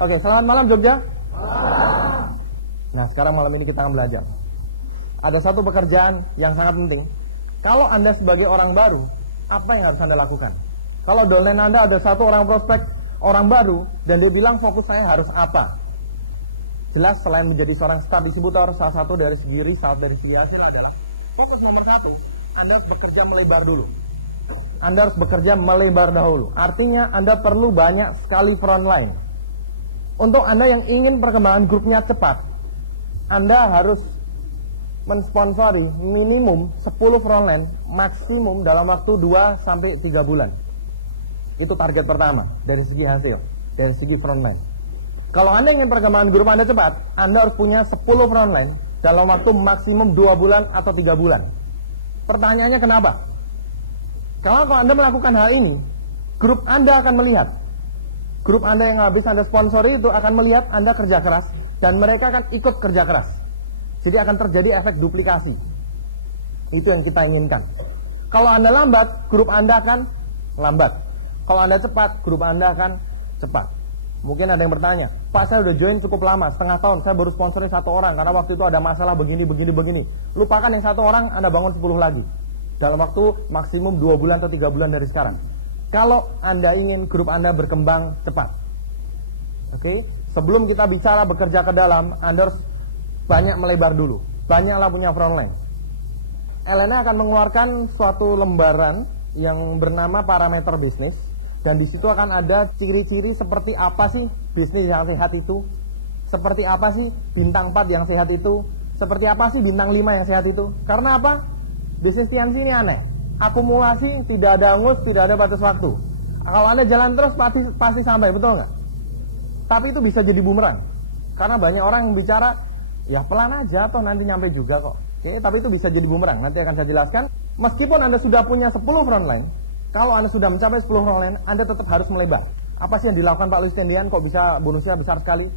Oke, selamat malam Jogja. Nah, sekarang malam ini kita akan belajar. Ada satu pekerjaan yang sangat penting. Kalau Anda sebagai orang baru, apa yang harus Anda lakukan? Kalau downline Anda ada satu orang prospek, orang baru, dan dia bilang fokus saya harus apa? Jelas selain menjadi seorang staff distributor, salah satu dari segi result, dari segi hasil adalah fokus nomor satu, Anda harus bekerja melebar dulu. Anda harus bekerja melebar dahulu. Artinya Anda perlu banyak sekali frontline. Untuk Anda yang ingin perkembangan grupnya cepat, Anda harus mensponsori minimum 10 frontline, maksimum dalam waktu 2-3 bulan. Itu target pertama dari segi hasil, dari segi frontline. Kalau Anda ingin perkembangan grup Anda cepat, Anda harus punya 10 frontline dalam waktu maksimum 2 bulan atau 3 bulan. Pertanyaannya kenapa? Kalau Anda melakukan hal ini, grup Anda akan melihat. Grup Anda yang habis Anda sponsori itu akan melihat Anda kerja keras, dan mereka akan ikut kerja keras. Jadi akan terjadi efek duplikasi. Itu yang kita inginkan. Kalau Anda lambat, grup Anda akan lambat. Kalau Anda cepat, grup Anda akan cepat. Mungkin ada yang bertanya, Pak, saya udah join cukup lama, setengah tahun, saya baru sponsorin 1 orang karena waktu itu ada masalah begini. Lupakan yang 1 orang, Anda bangun 10 lagi dalam waktu maksimum 2 bulan atau 3 bulan dari sekarang. Kalau Anda ingin grup Anda berkembang cepat, oke? Sebelum kita bicara bekerja ke dalam, Anda harus banyak melebar dulu. Banyaklah punya frontline. Elena akan mengeluarkan suatu lembaran yang bernama parameter bisnis, dan di situ akan ada ciri-ciri seperti apa sih bisnis yang sehat itu, seperti apa sih bintang 4 yang sehat itu, seperti apa sih bintang 5 yang sehat itu. Karena apa? Bisnis Tiansi ini aneh. Akumulasi, tidak ada angus, tidak ada batas waktu. Kalau Anda jalan terus pasti sampai, betul nggak? Tapi itu bisa jadi bumerang. Karena banyak orang yang bicara, ya pelan aja atau nanti nyampe juga kok. Oke, tapi itu bisa jadi bumerang. Nanti akan saya jelaskan. Meskipun Anda sudah punya 10 frontline, kalau Anda sudah mencapai 10 frontline, Anda tetap harus melebar. Apa sih yang dilakukan Pak Luis Tendian kok bisa bonusnya besar sekali?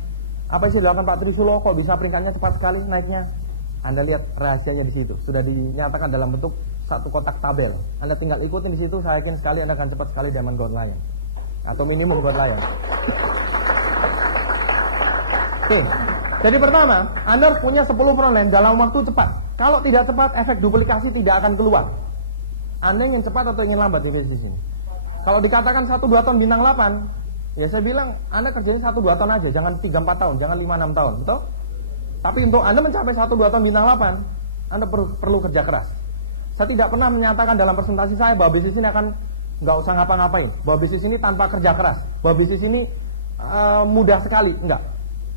Apa sih yang dilakukan Pak Trisulo kok bisa peringkatnya cepat sekali naiknya? Anda lihat rahasianya di situ. Sudah dinyatakan dalam bentuk satu kotak tabel. Anda tinggal ikutin di situ, saya yakin sekali Anda akan cepat sekali diamond gold lion. Atau minimum gold lion. Oke. Jadi pertama, Anda harus punya 10 frontline dalam waktu cepat. Kalau tidak cepat, efek duplikasi tidak akan keluar. Anda ingin cepat atau ingin lambat di sini? Kalau dikatakan 1-2 tahun bintang 8, ya saya bilang Anda kerjanya 1-2 tahun aja, jangan 3-4 tahun, jangan 5-6 tahun, betul? Tapi untuk Anda mencapai 1-2 tahun bintang 8, Anda perlu kerja keras. Saya tidak pernah menyatakan dalam presentasi saya bahwa bisnis ini akan nggak usah ngapa-ngapain, bahwa bisnis ini tanpa kerja keras, bahwa bisnis ini mudah sekali. Enggak.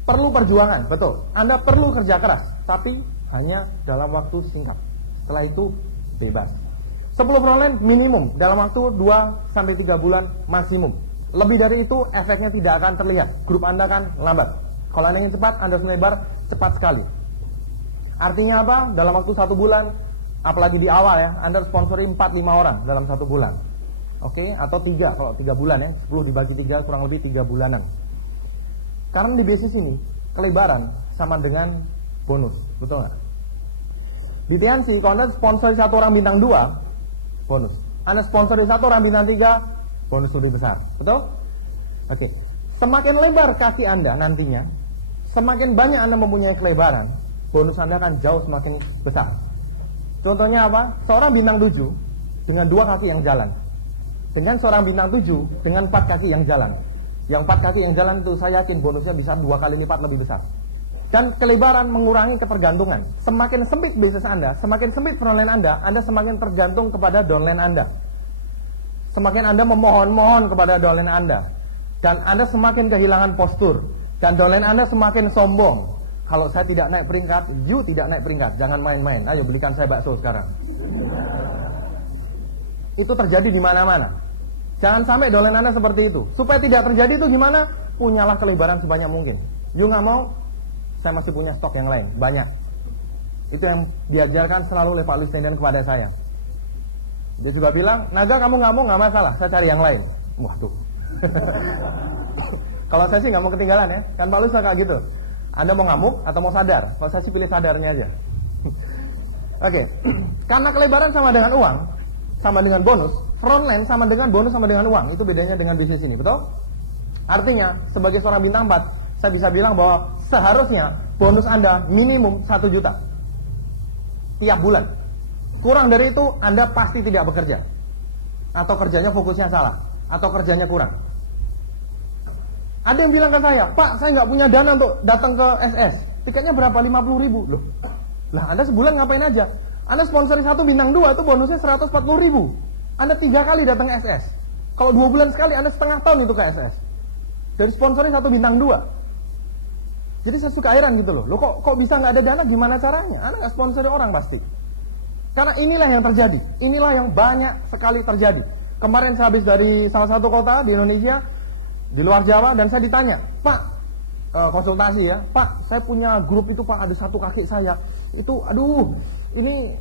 Perlu perjuangan, betul. Anda perlu kerja keras, tapi hanya dalam waktu singkat. Setelah itu bebas. 10 frontline minimum dalam waktu 2-3 bulan maksimum. Lebih dari itu efeknya tidak akan terlihat. Grup Anda akan lambat. Kalau Anda ingin cepat, Anda harus melebar cepat sekali. Artinya apa? Dalam waktu 1 bulan, apalagi di awal ya, Anda sponsori 4-5 orang dalam 1 bulan. Oke, atau 3 kalau 3 bulan ya, 10 dibagi 3 kurang lebih 3 bulanan. Karena di bisnis ini kelebaran sama dengan bonus, betul nggak? Di Tiansi, kalau Anda sponsori 1 orang bintang 2, bonus. Anda sponsori 1 orang bintang 3, bonus lebih besar, betul? Oke. Semakin lebar kaki Anda nantinya, semakin banyak Anda mempunyai kelebaran, bonus Anda akan jauh semakin besar. Contohnya apa? Seorang bintang 7 dengan 2 kaki yang jalan, dengan seorang bintang 7 dengan 4 kaki yang jalan. Yang 4 kaki yang jalan itu saya yakin bonusnya bisa 2 kali lipat lebih besar. Dan kelebaran mengurangi ketergantungan. Semakin sempit bisnis Anda, semakin sempit frontline Anda semakin tergantung kepada downline Anda. Semakin Anda memohon-mohon kepada downline Anda, dan Anda semakin kehilangan postur, dan downline Anda semakin sombong. Kalau saya tidak naik peringkat, you tidak naik peringkat. Jangan main-main. Ayo belikan saya bakso sekarang. Itu terjadi di mana-mana. Jangan sampai downline Anda seperti itu. Supaya tidak terjadi itu gimana? Punyalah kelebaran sebanyak mungkin. You nggak mau? Saya masih punya stok yang lain, banyak. Itu yang diajarkan selalu oleh Pak Luis Tendian kepada saya. Dia sudah bilang, Naga kamu nggak mau nggak masalah, saya cari yang lain. Wah tuh. Kalau saya sih nggak mau ketinggalan ya. Kan Pak Luis kayak gitu. Anda mau ngamuk atau mau sadar? Kalau saya sih pilih sadarnya aja. Oke. Karena kelebaran sama dengan uang, sama dengan bonus, frontline sama dengan bonus sama dengan uang. Itu bedanya dengan bisnis ini, betul? Artinya, sebagai seorang bintang 4, saya bisa bilang bahwa seharusnya bonus Anda minimum 1 juta tiap bulan. Kurang dari itu, Anda pasti tidak bekerja. Atau kerjanya fokusnya salah, atau kerjanya kurang. Ada yang bilang ke saya, Pak, saya nggak punya dana untuk datang ke SS. Tiketnya berapa? 50.000. Loh, lah Anda sebulan ngapain aja? Anda sponsori 1 bintang 2 itu bonusnya 140.000. Anda 3 kali datang ke SS. Kalau 2 bulan sekali, Anda setengah tahun itu ke SS. Dari sponsori 1 bintang 2. Jadi saya suka heran gitu loh. Loh kok bisa nggak ada dana? Gimana caranya? Anda nggak sponsori orang pasti. Karena inilah yang terjadi. Inilah yang banyak sekali terjadi. Kemarin saya habis dari salah satu kota di Indonesia, di luar Jawa, dan saya ditanya, Pak, konsultasi ya, Pak, saya punya grup itu Pak, ada 1 kakek saya. Itu, aduh, ini,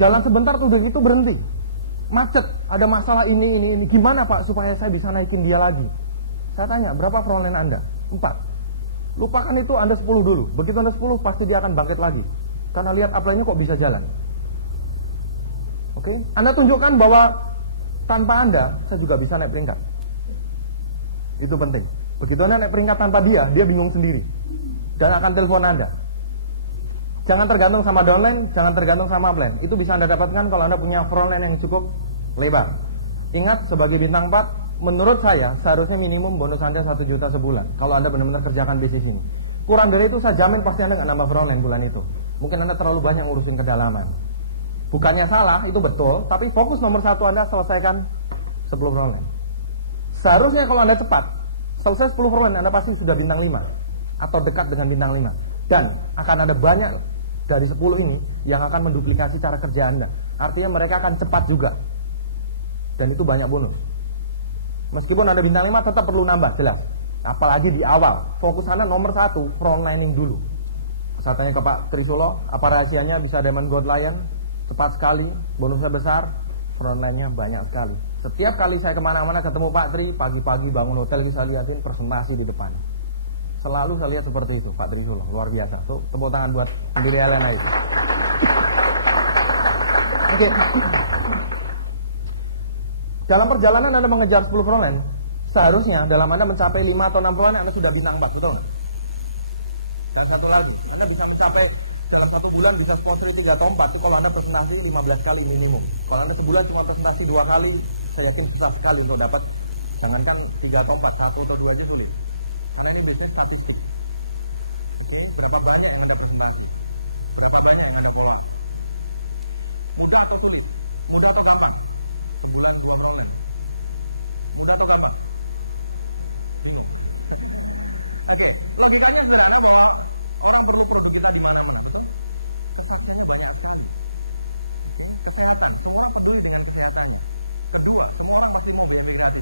jalan sebentar tuh udah gitu berhenti. Macet, ada masalah ini. Gimana Pak supaya saya bisa naikin dia lagi? Saya tanya, berapa perolehan Anda? 4. Lupakan itu, Anda 10 dulu. Begitu Anda 10, pasti dia akan bangkit lagi. Karena lihat apply-nya kok bisa jalan. Oke? Anda tunjukkan bahwa tanpa Anda, saya juga bisa naik peringkat. Itu penting. Begitu Anda naik peringkat tanpa dia bingung sendiri. Dan akan telepon Anda. Jangan tergantung sama downline, jangan tergantung sama upline. Itu bisa Anda dapatkan kalau Anda punya frontline yang cukup lebar. Ingat, sebagai bintang 4, menurut saya seharusnya minimum bonus Anda 1 juta sebulan. Kalau Anda benar-benar kerjakan bisnis ini. Kurang dari itu saya jamin pasti Anda nggak nambah frontline bulan itu. Mungkin Anda terlalu banyak ngurusin kedalaman. Bukannya salah, itu betul. Tapi fokus nomor 1 Anda selesaikan 10 frontline. Seharusnya kalau Anda cepat selesai 10 frontline, Anda pasti sudah bintang 5 atau dekat dengan bintang 5. Dan akan ada banyak dari 10 ini yang akan menduplikasi cara kerja Anda. Artinya mereka akan cepat juga. Dan itu banyak bonus. Meskipun Anda bintang 5 tetap perlu nambah, jelas. Apalagi di awal. Fokus Anda nomor 1, frontlining dulu. Saya tanya ke Pak Trisolo, apa rahasianya bisa Diamond Gold Lion? Cepat sekali, bonusnya besar, frontline-nya banyak sekali. Setiap kali saya kemana-mana ketemu Pak Tri, pagi-pagi bangun hotel, saya lihatin presentasi di depan. Selalu saya lihat seperti itu, Pak Trisolo, luar biasa. Tuh, tepuk tangan buat pendiri Helena itu. Oke. Dalam perjalanan Anda mengejar 10 frontline, seharusnya dalam Anda mencapai 5 atau 6 frontline, Anda sudah bintang 4, betul nggak? Dan satu lagi, Anda bisa mencapai dalam 1 bulan bisa sponsor 3 atau 4 itu kalau Anda presentasi 15 kali minimum. Kalau Anda sebulan cuma presentasi 2 kali, saya yakin susah sekali untuk dapat. Jangankan 3 atau 4, 1 atau 2 aja boleh. Karena ini biasanya statistik. Itu berapa banyak yang Anda presentasi, berapa banyak yang Anda follow. Mudah atau sulit? Mudah atau gampang? Sebulan 2 bulan. Mudah atau gampang? Oke, logikanya sederhana bahwa orang perlu produk kita di mana-mana. Kesaksiannya banyak sekali. Kesehatan, semua orang peduli dengan kesehatannya. Kedua, semua orang masih mau berorganisasi.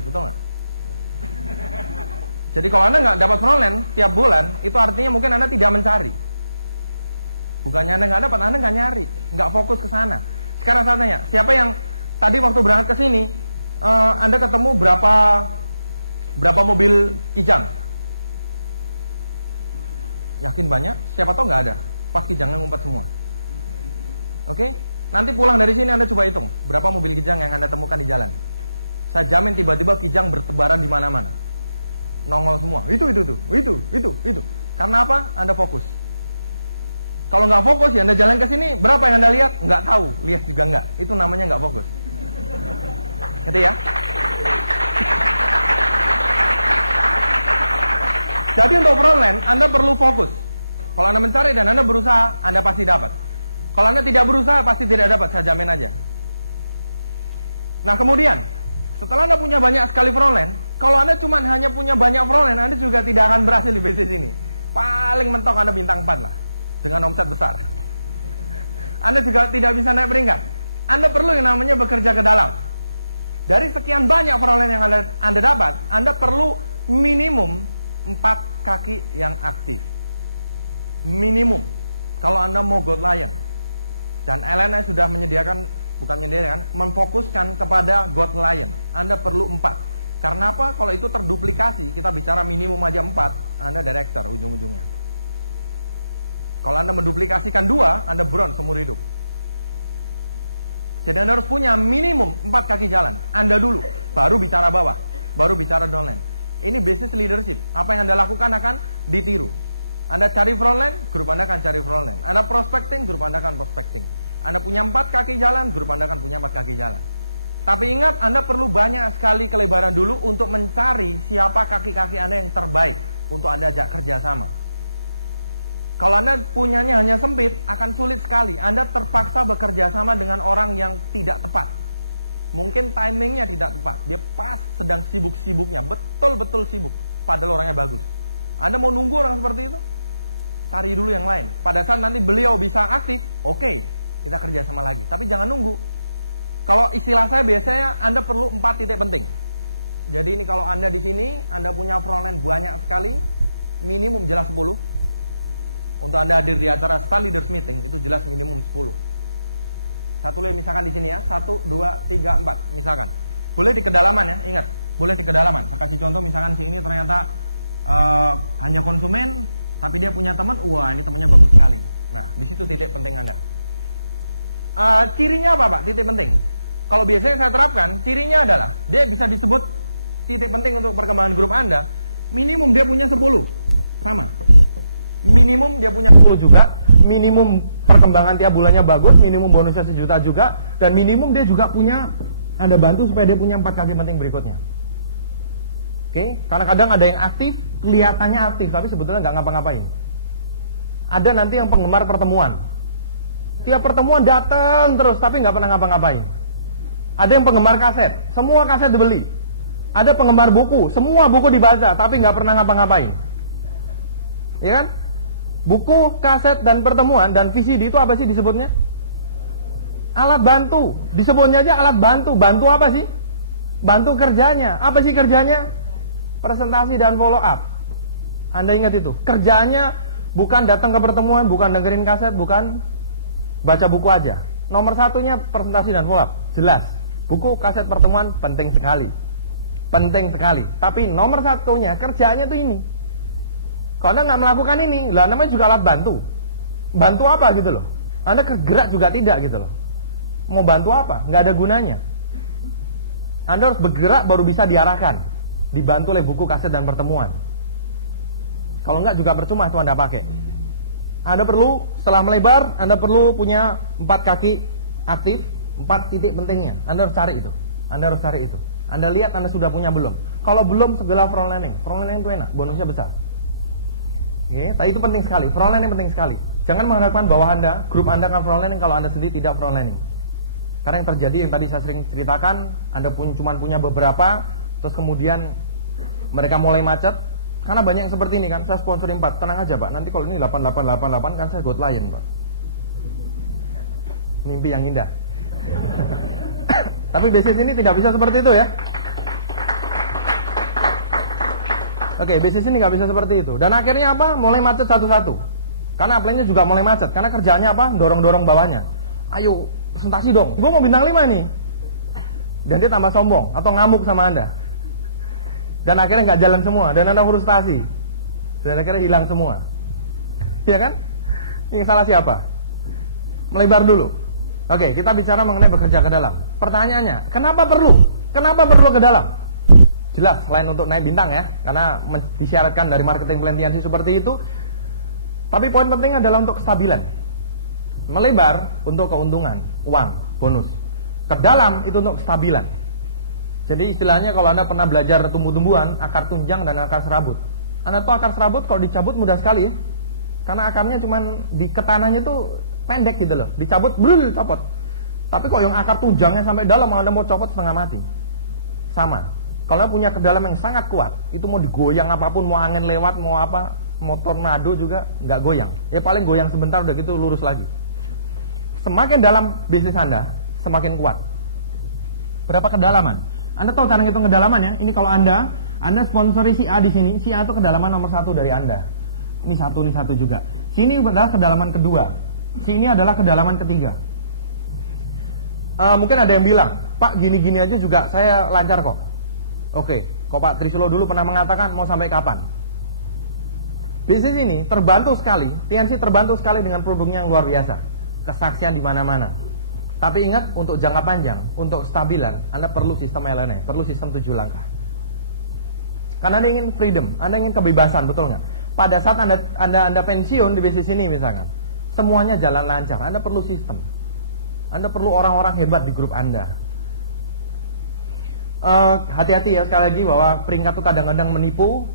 Jadi kalau Anda nggak dapat frontline tiap bulan, itu artinya mungkin Anda tidak mencari. Bukannya Anda nggak dapat, Anda nggak nyari, nggak fokus ke sana. Sekarang saya tanya, siapa yang tadi waktu berangkat ke sini, Anda ketemu berapa mobil ikan? Mungkin banyak, siapa tahu nggak ada. Pasti jangan lupa punya. Oke? Nanti pulang dari sini Anda coba hitung berapa mobil ikan yang Anda temukan di jalan. Saya jamin tiba-tiba ikan bertebaran di mana-mana. Lawan semua. Itu. Karena apa? Anda fokus. Kalau nggak fokus, ya mau jalan ke sini, berapa yang Anda lihat? Nggak tahu. Lihat juga nggak. Itu namanya nggak fokus. Jadi ya. Tapi kalau frontline, Anda perlu fokus. Kalau Anda mencari dan Anda berusaha, Anda pasti dapat. Kalau Anda tidak berusaha, pasti tidak dapat. Saya jamin aja. Nah kemudian, setelah Anda punya banyak sekali frontline, kalau Anda cuma hanya punya banyak frontline, Anda juga tidak akan berhasil di bisnis ini. Paling mentok Anda bintang 4 dengan omset besar. Anda juga tidak bisa naik peringkat. Anda perlu yang namanya bekerja ke dalam. Dari sekian banyak frontline yang Anda dapat, Anda perlu minimum 4 saksi yang aktif. Minimum. Kalau Anda mau berlayar, dan Helena sudah menyediakan memfokuskan kepada buat klien, Anda perlu 4. Karena apa? Kalau itu terduplikasi, kita bicara minimum ada 4. Anda ada ekstra itu. Kalau Anda menduplikasikan 2, Anda berat seumur hidup. Jadi Anda harus punya minimum 4 kaki jalan. Anda dulu, baru bicara bawah, baru bicara drone. Ini basic leadership. Apa yang Anda lakukan akan dituju. Anda cari peroleh, grup Anda akan cari peroleh. Anda prospecting, grup Anda akan prospecting. Anda punya 4 kaki jalan, grup Anda akan punya 4 kaki jalan. Tapi ingat, Anda perlu banyak sekali pelebaran dulu untuk mencari siapa kaki-kaki Anda yang terbaik untuk Anda ajak kerjasama. Kalau Anda punyanya hanya sempit, akan sulit sekali. Anda terpaksa bekerja sama dengan orang yang tidak tepat. Mungkin timingnya tidak tepat. Dia sedang sibuk-sibuk, betul-betul sibuk. Padahal orangnya bagus. Anda mau nunggu orang seperti itu? Cari dulu yang lain. Pada saat nanti beliau bisa aktif, oke, kita kerja sama. Tapi jangan nunggu. Kalau istilah saya biasanya Anda perlu 4 titik penting. Jadi kalau Anda di sini, Anda punya uang banyak sekali, ini gerak buruk. Itu ada di antara fund business dan 17 menit. Tapi yang misalkan di sini 1, 2, 3, 4 misalkan. Boleh di kedalaman ya, ingat. Boleh di kedalaman. Tapi contoh misalkan di sini ternyata punya konsumen, artinya punya teman 2. Itu titik penting. Cirinya apa Pak? Titik penting. Kalau biasanya saya terapkan, cirinya adalah dia bisa disebut titik penting untuk perkembangan grup Anda. Minimum dia punya 10. Minimum dia punya 10 juga. Minimum perkembangan tiap bulannya bagus. Minimum bonusnya 1 juta juga. Dan minimum dia juga punya, Anda bantu supaya dia punya 4 kaki penting berikutnya. Oke? Karena kadang ada yang aktif, kelihatannya aktif, tapi sebetulnya nggak ngapa-ngapain. Ada nanti yang penggemar pertemuan. Tiap pertemuan datang terus, tapi nggak pernah ngapa-ngapain. Ada yang penggemar kaset, semua kaset dibeli. Ada penggemar buku, semua buku dibaca, tapi nggak pernah ngapa-ngapain. Ya kan? Buku, kaset, dan pertemuan, dan VCD itu apa sih disebutnya? Alat bantu. Disebutnya aja alat bantu. Bantu apa sih? Bantu kerjanya. Apa sih kerjanya? Presentasi dan follow up. Anda ingat itu. Kerjanya bukan datang ke pertemuan, bukan dengerin kaset, bukan baca buku aja. Nomor 1-nya presentasi dan follow up. Jelas. Buku, kaset, pertemuan penting sekali. Penting sekali. Tapi nomor 1-nya kerjanya itu ini. Kalau Anda nggak melakukan ini, lah namanya juga alat bantu. Bantu apa gitu loh? Anda gerak juga tidak gitu loh. Mau bantu apa? Nggak ada gunanya. Anda harus bergerak baru bisa diarahkan. Dibantu oleh buku, kaset, dan pertemuan. Kalau nggak juga percuma itu Anda pakai. Anda perlu setelah melebar, Anda perlu punya 4 kaki aktif, 4 titik pentingnya. Anda harus cari itu. Anda harus cari itu. Anda lihat Anda sudah punya belum. Kalau belum, segala frontlining. Frontlining itu enak, bonusnya besar. Ini, tapi itu penting sekali. Frontlining penting sekali. Jangan mengharapkan bahwa Anda, grup Anda akan frontlining kalau Anda sendiri tidak frontlining. Karena yang terjadi yang tadi saya sering ceritakan, Anda cuma punya beberapa, terus kemudian mereka mulai macet. Karena banyak yang seperti ini kan, saya sponsorin 4, tenang aja Pak, nanti kalau ini 8888 kan saya got lain Pak. Mimpi yang indah. Tapi bisnis ini tidak bisa seperti itu ya. Oke, bisnis ini nggak bisa seperti itu. Dan akhirnya apa? Mulai macet satu-satu. Karena upline-nya juga mulai macet. Karena kerjaannya apa? Dorong-dorong bawahnya. Ayo, presentasi dong. Gue mau bintang 5 nih. Dan dia tambah sombong atau ngamuk sama Anda. Dan akhirnya nggak jalan semua. Dan Anda frustasi. Dan akhirnya hilang semua. Iya kan? Ini salah siapa? Melebar dulu. Oke, kita bicara mengenai bekerja ke dalam. Pertanyaannya, kenapa perlu? Kenapa perlu ke dalam? Jelas, selain untuk naik bintang ya, karena disyaratkan dari marketing plan PNC seperti itu. Tapi poin penting adalah untuk kestabilan. Melebar untuk keuntungan, uang, bonus. Ke dalam itu untuk kestabilan. Jadi istilahnya kalau Anda pernah belajar tumbuh-tumbuhan, akar tunjang dan akar serabut. Anda tahu akar serabut kalau dicabut mudah sekali, karena akarnya cuma di ketanahnya itu pendek gitu loh. Dicabut, brul, copot. Tapi kalau yang akar tunjangnya sampai dalam, Anda mau copot setengah mati. Sama. Kalau punya kedalaman yang sangat kuat, itu mau digoyang apapun, mau angin lewat, mau apa, mau tornado juga nggak goyang. Ya paling goyang sebentar udah gitu lurus lagi. Semakin dalam bisnis Anda, semakin kuat. Berapa kedalaman? Anda tahu cara ngitung kedalamannya? Ini kalau Anda sponsori si A di sini, si A itu kedalaman nomor 1 dari Anda. Ini satu juga. Sini adalah kedalaman kedua. Sini adalah kedalaman ketiga. Mungkin ada yang bilang, Pak gini-gini aja juga saya lancar kok. Oke, kok Pak Trisolo dulu pernah mengatakan mau sampai kapan? Bisnis ini terbantu sekali, PNC terbantu sekali dengan produknya yang luar biasa, kesaksian di mana-mana. Tapi ingat, untuk jangka panjang, untuk stabilan, Anda perlu sistem LNE, perlu sistem 7 langkah. Karena Anda ingin freedom, Anda ingin kebebasan, betul nggak? Pada saat Anda pensiun di bisnis ini misalnya, semuanya jalan lancar, Anda perlu sistem. Anda perlu orang-orang hebat di grup Anda. Hati-hati ya, sekali lagi bahwa peringkat itu kadang-kadang menipu.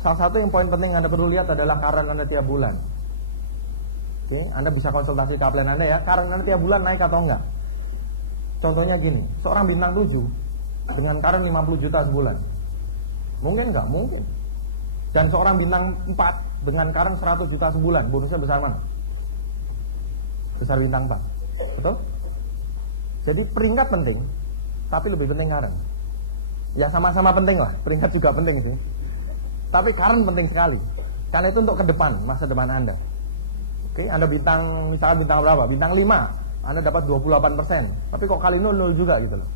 Salah satu yang poin penting Anda perlu lihat adalah current Anda tiap bulan. Oke, Anda bisa konsultasi ke upline Anda ya, current Anda tiap bulan naik atau enggak. Contohnya gini, seorang bintang 7 dengan current 50 juta sebulan, mungkin enggak? Mungkin. Dan seorang bintang 4 dengan current 100 juta sebulan, bonusnya besar mana? Besar bintang 4. Betul? Jadi peringkat penting, tapi lebih penting current. Ya sama-sama penting lah, peringkat juga penting sih. Tapi current penting sekali. Karena itu untuk ke depan, masa depan Anda. Oke, Anda misalnya bintang berapa? Bintang 5, Anda dapat 28%. Tapi kok kali 0 juga gitu loh.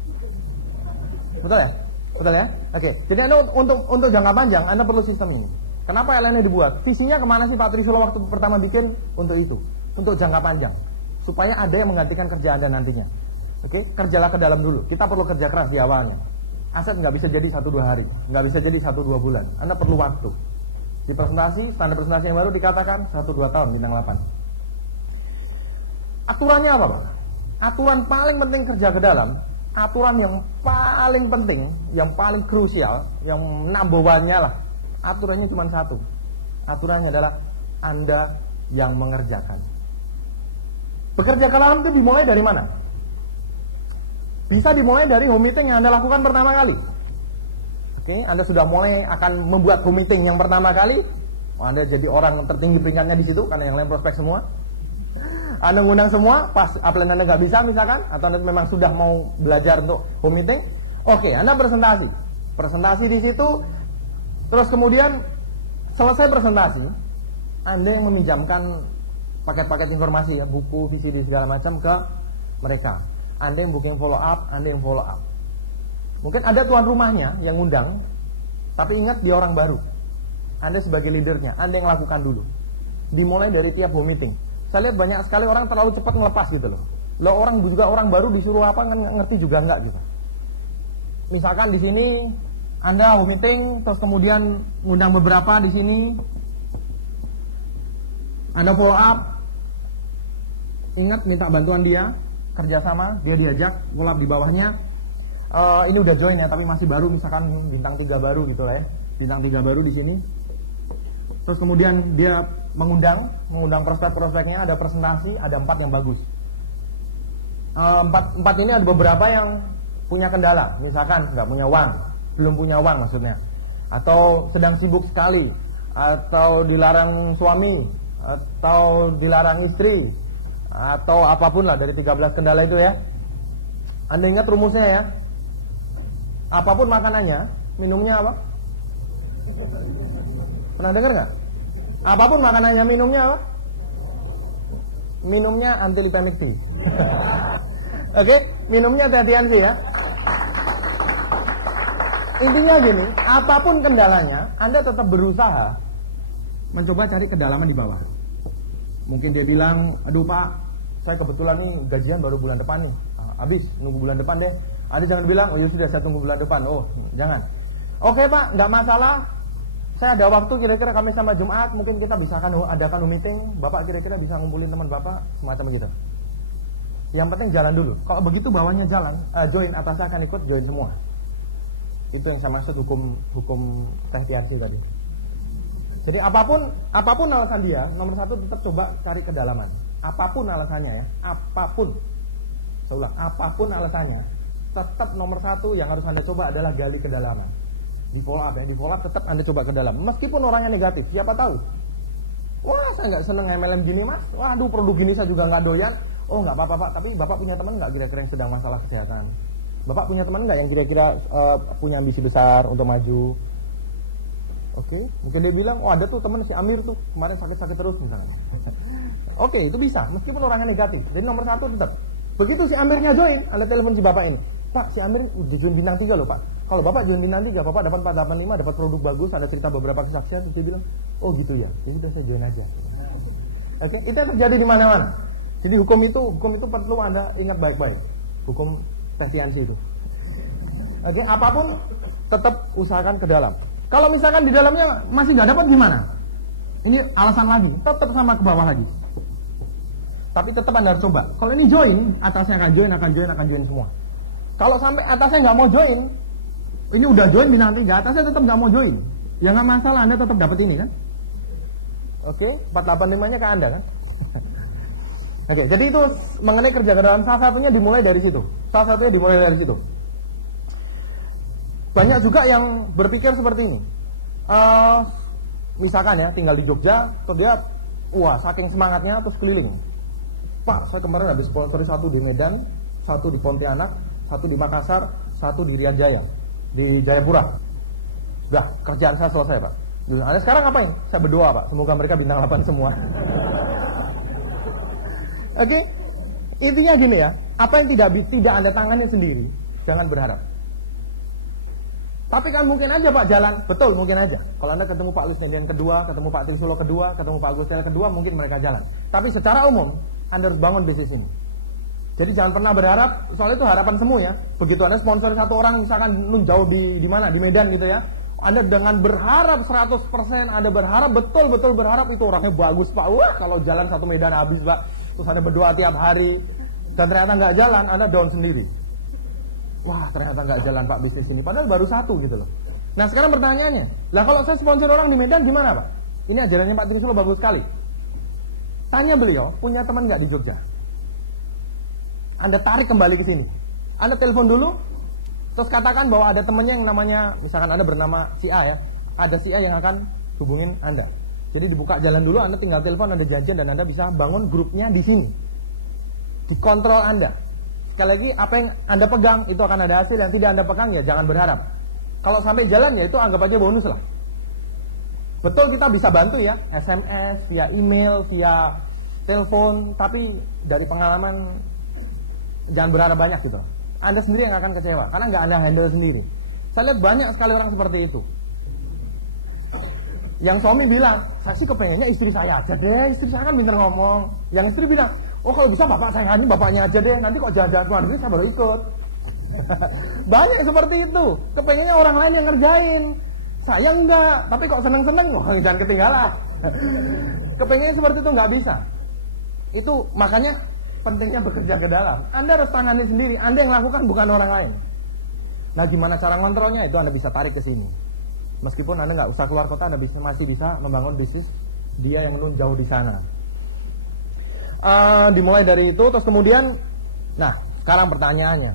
Betul ya? Betul ya? Oke, jadi Anda untuk jangka panjang Anda perlu sistem ini. Kenapa LN dibuat? Visinya kemana sih Pak Trisula waktu pertama bikin? Untuk itu, untuk jangka panjang. Supaya ada yang menggantikan kerja Anda nantinya. Oke, kerjalah ke dalam dulu. Kita perlu kerja keras di awalnya. Aset nggak bisa jadi 1-2 hari, nggak bisa jadi 1-2 bulan. Anda perlu waktu. Di presentasi, standar presentasi yang baru dikatakan 1-2 tahun bintang 8. Aturannya apa Pak? Aturan paling penting kerja ke dalam, aturan yang paling penting, yang paling krusial, yang number one-nya lah. Aturannya cuma satu. Aturannya adalah Anda yang mengerjakan. Bekerja ke dalam itu dimulai dari mana? Bisa dimulai dari home meeting yang Anda lakukan pertama kali. Oke, Anda sudah mulai akan membuat home meeting yang pertama kali. Anda jadi orang tertinggi peringkatnya di situ karena yang lain prospek semua. Anda ngundang semua, pas upline Anda nggak bisa misalkan, atau Anda memang sudah mau belajar untuk home meeting. Oke, Anda presentasi di situ. Terus kemudian selesai presentasi, Anda yang meminjamkan paket-paket informasi ya, buku, VCD segala macam ke mereka. Anda yang booking follow up, Anda yang follow up. Mungkin ada tuan rumahnya yang ngundang, tapi ingat dia orang baru. Anda sebagai leadernya, Anda yang lakukan dulu. Dimulai dari tiap home meeting. Saya lihat banyak sekali orang terlalu cepat ngelepas gitu loh. Orang juga orang baru disuruh apa kan ngerti juga enggak gitu. Misalkan di sini Anda home meeting, terus kemudian ngundang beberapa di sini. Anda follow up. Ingat minta bantuan dia, kerjasama, dia diajak, follow up di bawahnya. Ini udah join ya, tapi masih baru, misalkan bintang 3 baru gitu lah ya. Bintang 3 baru di sini. Terus kemudian dia mengundang prospek-prospeknya, ada presentasi, ada 4 yang bagus. 4 ini ada beberapa yang punya kendala, misalkan nggak punya uang, belum punya uang maksudnya, atau sedang sibuk sekali, atau dilarang suami, atau dilarang istri, atau apapun lah dari 13 kendala itu ya. Anda ingat rumusnya ya? Apapun makanannya, minumnya apa? Pernah dengar nggak? Apapun makanannya, minumnya apa? Minumnya anti-lipemic tea. Oke, minumnya hati-hatian sih ya. Intinya gini, apapun kendalanya, Anda tetap berusaha mencoba cari kedalaman di bawah. Mungkin dia bilang, aduh Pak, saya kebetulan nih gajian baru bulan depan nih, habis nunggu bulan depan deh. Anda jangan bilang, oh ya sudah saya tunggu bulan depan. Oh, jangan. Oke Pak, nggak masalah. Saya ada waktu kira-kira Kamis sampai Jumat, mungkin kita bisa adakan meeting. Bapak kira-kira bisa ngumpulin teman Bapak semacam begitu. Yang penting jalan dulu. Kalau begitu bawahnya jalan, join, atasnya akan ikut join semua. Itu yang saya maksud hukum Tehtiansi tadi. Jadi apapun alasan dia, nomor 1 tetap coba cari kedalaman. Apapun alasannya ya, apapun. Saya ulang, apapun alasannya, tetap nomor 1 yang harus Anda coba adalah gali kedalaman. Di follow up ya, di follow up tetap Anda coba ke dalam. Meskipun orangnya negatif, siapa tahu. Wah, saya nggak seneng MLM gini mas. Waduh, produk gini saya juga nggak doyan. Oh, nggak apa-apa Pak, tapi Bapak punya teman nggak kira-kira yang sedang masalah kesehatan? Bapak punya teman nggak yang kira-kira punya ambisi besar untuk maju? Oke, mungkin dia bilang, oh ada tuh teman si Amir tuh kemarin sakit-sakit terus misalnya. Oke, itu bisa, meskipun orangnya negatif. Jadi nomor 1 tetap. Begitu si Amirnya join, Anda telepon si Bapak ini. Pak, si Amir join bintang 3 loh Pak. Kalau Bapak join bintang 3, Bapak dapat 485, dapat produk bagus, ada cerita beberapa kesaksian. Terus dia bilang, oh gitu ya, udah saya join aja. Oke, itu yang terjadi di mana-mana. Jadi hukum itu perlu Anda ingat baik-baik. Hukum Tehtiansi itu. Jadi apapun tetap usahakan ke dalam. Kalau misalkan di dalamnya masih nggak dapat gimana? Ini alasan lagi, tetap sama ke bawah lagi. Tapi tetap Anda harus coba. Kalau ini join, atasnya akan join semua. Kalau sampai atasnya nggak mau join, ini udah join di nanti, atasnya tetap nggak mau join. Ya nggak masalah, Anda tetap dapat ini kan? Oke, 485-nya ke Anda kan? Oke, jadi itu mengenai kerja ke dalam, salah satunya dimulai dari situ. Banyak juga yang berpikir seperti ini. Misalkan ya, tinggal di Jogja, terus dia, wah saking semangatnya terus keliling. Pak, saya kemarin habis sponsori 1 di Medan, 1 di Pontianak, 1 di Makassar, 1 di Rian Jaya, di Jayapura. Udah, kerjaan saya selesai Pak. Anda sekarang ngapain? Saya berdoa Pak, semoga mereka bintang 8 semua. Oke, intinya gini ya, apa yang tidak Anda tangani sendiri, jangan berharap. Tapi kan mungkin aja Pak jalan, betul mungkin aja. Kalau Anda ketemu Pak Luis Nedian kedua, ketemu Pak Trisolo kedua, ketemu Pak Agus Tela kedua, mungkin mereka jalan. Tapi secara umum, Anda harus bangun bisnis ini. Jadi jangan pernah berharap, soalnya itu harapan semu ya. Begitu Anda sponsor 1 orang, misalkan jauh di mana, di Medan gitu ya. Anda dengan berharap 100%, Anda berharap betul-betul berharap itu orangnya bagus Pak. Wah kalau jalan 1 Medan habis Pak. Terus Anda berdoa tiap hari, dan ternyata nggak jalan, Anda down sendiri. Wah ternyata nggak jalan Pak bisnis ini, padahal baru 1 gitu loh. Nah sekarang pertanyaannya, lah kalau saya sponsor orang di Medan gimana Pak? Ini ajarannya Pak Trisolo bagus sekali. Tanya beliau, punya teman nggak di Jogja? Anda tarik kembali ke sini. Anda telepon dulu, terus katakan bahwa ada temannya yang namanya, misalkan Anda bernama si A ya, ada si A yang akan hubungin Anda. Jadi dibuka jalan dulu, Anda tinggal telepon, Anda janjian dan Anda bisa bangun grupnya di sini. Dikontrol Anda. Sekali lagi, apa yang Anda pegang itu akan ada hasil, yang tidak Anda pegang ya jangan berharap. Kalau sampai jalan ya itu anggap aja bonus lah. Betul kita bisa bantu ya, SMS, via email, via telepon, tapi dari pengalaman jangan berharap banyak gitu. Anda sendiri yang akan kecewa karena nggak Anda handle sendiri. Saya lihat banyak sekali orang seperti itu. Yang suami bilang, saya sih kepengennya istri saya aja deh, istri saya kan pintar ngomong. Yang istri bilang, oh kalau bisa bapak saya ini bapaknya aja deh, nanti kok jalan-jalan keluar negeri saya baru ikut. Banyak seperti itu, kepengennya orang lain yang ngerjain. Saya enggak, tapi kok seneng-seneng, wah jangan ketinggalan. Kepengennya seperti itu nggak bisa. Itu makanya pentingnya bekerja ke dalam. Anda harus tangani sendiri, Anda yang lakukan bukan orang lain. Nah gimana cara ngontrolnya? Itu Anda bisa tarik ke sini. Meskipun Anda nggak usah keluar kota, Anda masih bisa membangun bisnis dia yang nun jauh di sana. Dimulai dari itu, terus kemudian, nah sekarang pertanyaannya,